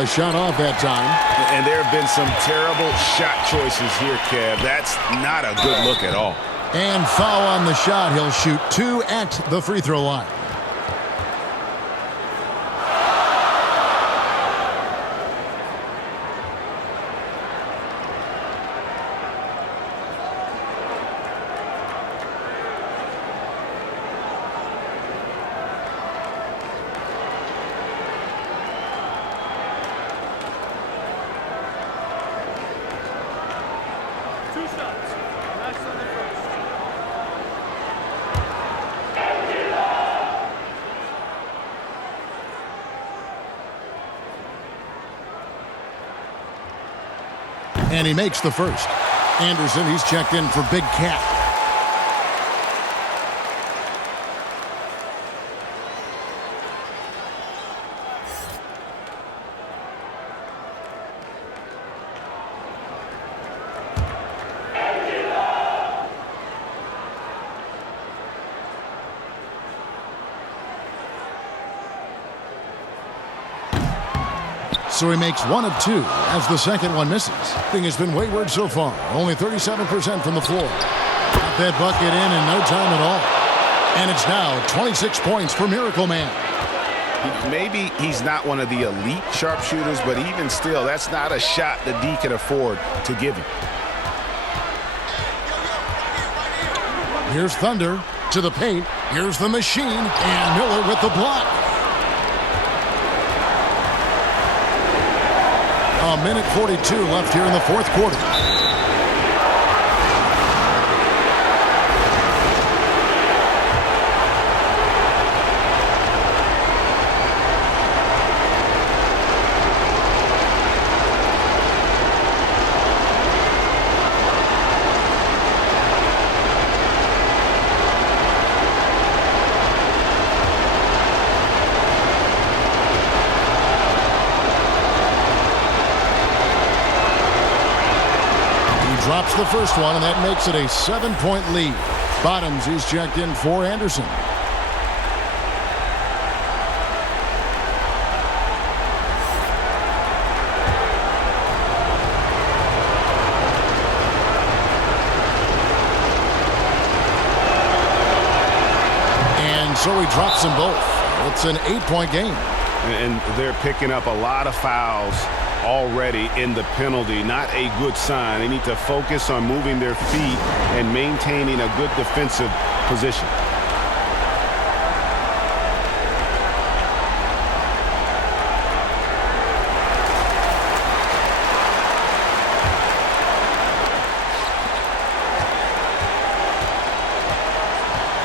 The shot off that time. And there have been some terrible shot choices here, Kev. That's not a good look at all. And foul on the shot. He'll shoot 2 at the free throw line. And he makes the first. Anderson, he's checked in for Big Cat. So he makes 1 of 2 as the second one misses. Thing has been wayward so far. Only 37% from the floor. Got that bucket in no time at all. And it's now 26 points for Miracle Man. Maybe he's not one of the elite sharpshooters, but even still, that's not a shot that D can afford to give him. Here's Thunder to the paint. Here's the machine. And Miller with the block. A minute 42 left here in the fourth quarter. Drops the first one, and that makes it a 7-point lead. Bottoms, he's checked in for Anderson. And so he drops them both. It's an 8-point game. And they're picking up a lot of fouls already in the penalty. Not a good sign. They need to focus on moving their feet and maintaining a good defensive position.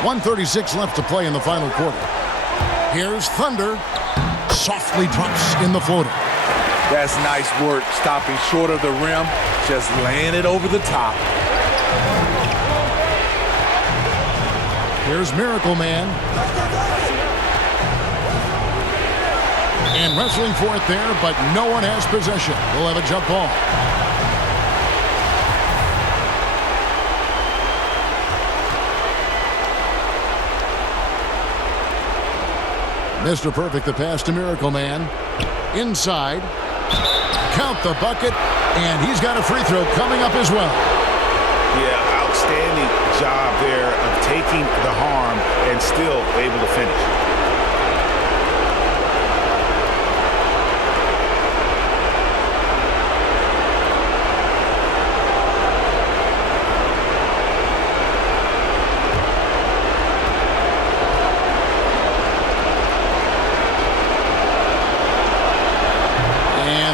.136 left to play in the final quarter. Here's Thunder. Softly drops in the floater. That's nice work, stopping short of the rim, just laying it over the top. Here's Miracle Man. And wrestling for it there, but no one has possession. We'll have a jump ball. Mr. Perfect, the pass to Miracle Man. Inside. Count the bucket. And he's got a free throw coming up as well. Yeah, outstanding job there of taking the harm and still able to finish.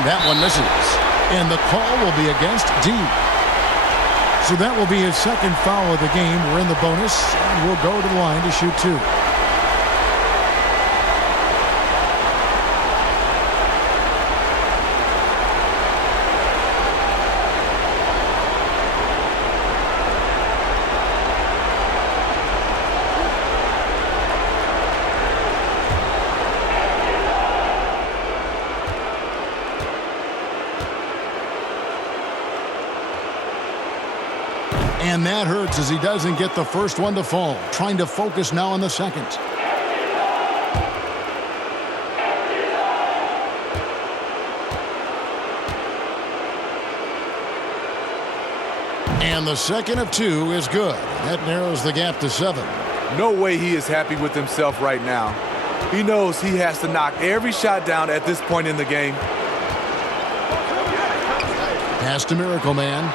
That one misses. And the call will be against D. So that will be his second foul of the game. We're in the bonus, and we'll go to the line to shoot 2. And that hurts as he doesn't get the first one to fall. Trying to focus now on the second. And the second of 2 is good. That narrows the gap to 7. No way he is happy with himself right now. He knows he has to knock every shot down at this point in the game. Pass to Miracle Man.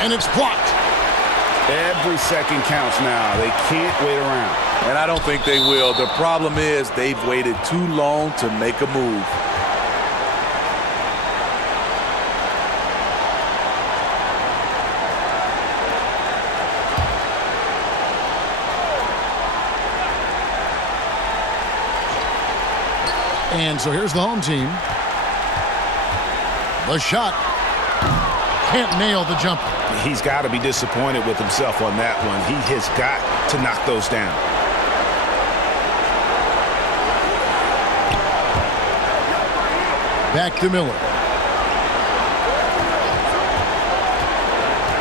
And it's blocked. Every second counts now. They can't wait around. And I don't think they will. The problem is they've waited too long to make a move. And so here's the home team. The shot. Can't nail the jumper. He's got to be disappointed with himself on that one. He has got to knock those down. Back to Miller.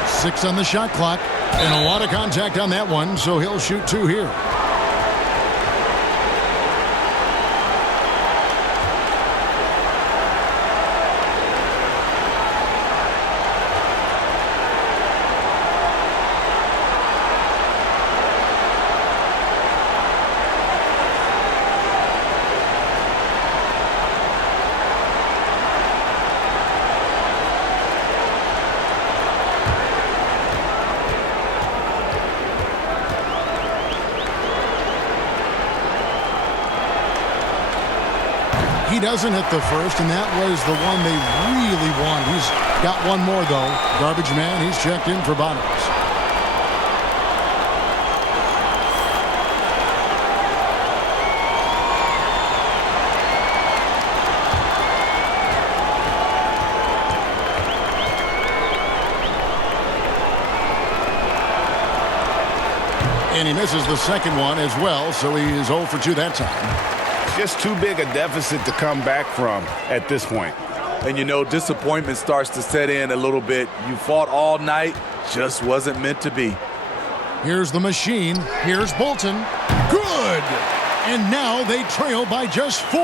6 on the shot clock. And a lot of contact on that one, so he'll shoot 2 here. He doesn't hit the first, and that was the one they really want. He's got one more, though. Garbage man, he's checked in for Bottoms. And he misses the second one as well, so he is 0 for 2 that time. Just too big a deficit to come back from at this point. And you know, disappointment starts to set in a little bit. You fought all night, just wasn't meant to be. Here's the machine. Here's Bolton. Good! And now they trail by just 4.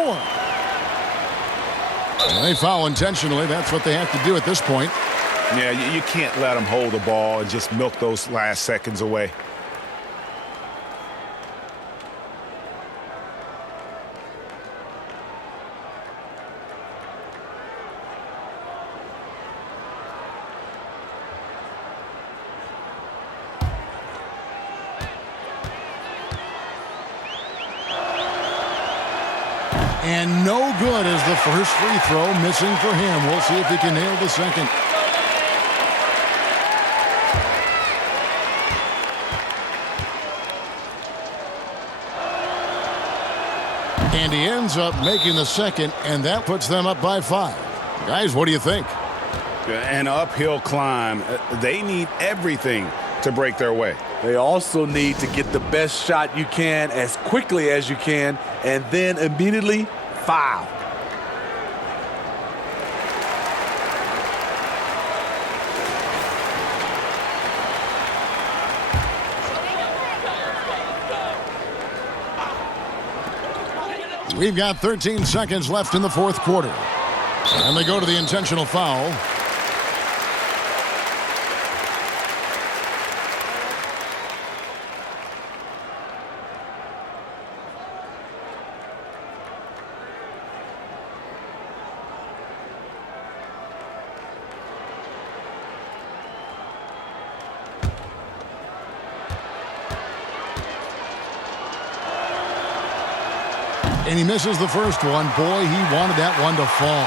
Well, they foul intentionally. That's what they have to do at this point. Yeah, you can't let them hold the ball and just milk those last seconds away. And no good as the first free throw missing for him. We'll see if he can nail the second. And he ends up making the second, and that puts them up by 5. Guys, what do you think? An uphill climb. They need everything to break their way. They also need to get the best shot you can as quickly as you can, and then immediately foul. We've got 13 seconds left in the fourth quarter. And they go to the intentional foul. And he misses the first one. Boy, he wanted that one to fall.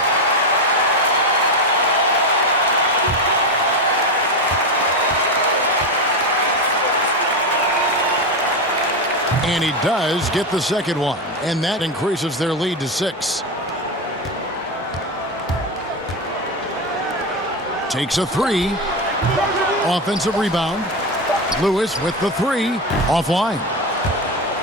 And he does get the second one. And that increases their lead to 6. Takes a 3. Offensive rebound. Lewis with the 3. Offline.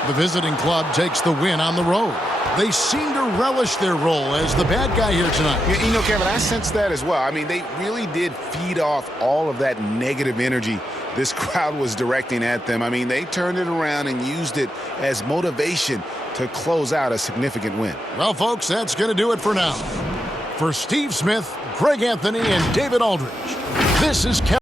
The visiting club takes the win on the road. They seem to relish their role as the bad guy here tonight. You know, Kevin, I sense that as well. I mean, they really did feed off all of that negative energy this crowd was directing at them. I mean, they turned it around and used it as motivation to close out a significant win. Well, folks, that's going to do it for now. For Steve Smith, Greg Anthony, and David Aldridge, this is Kevin.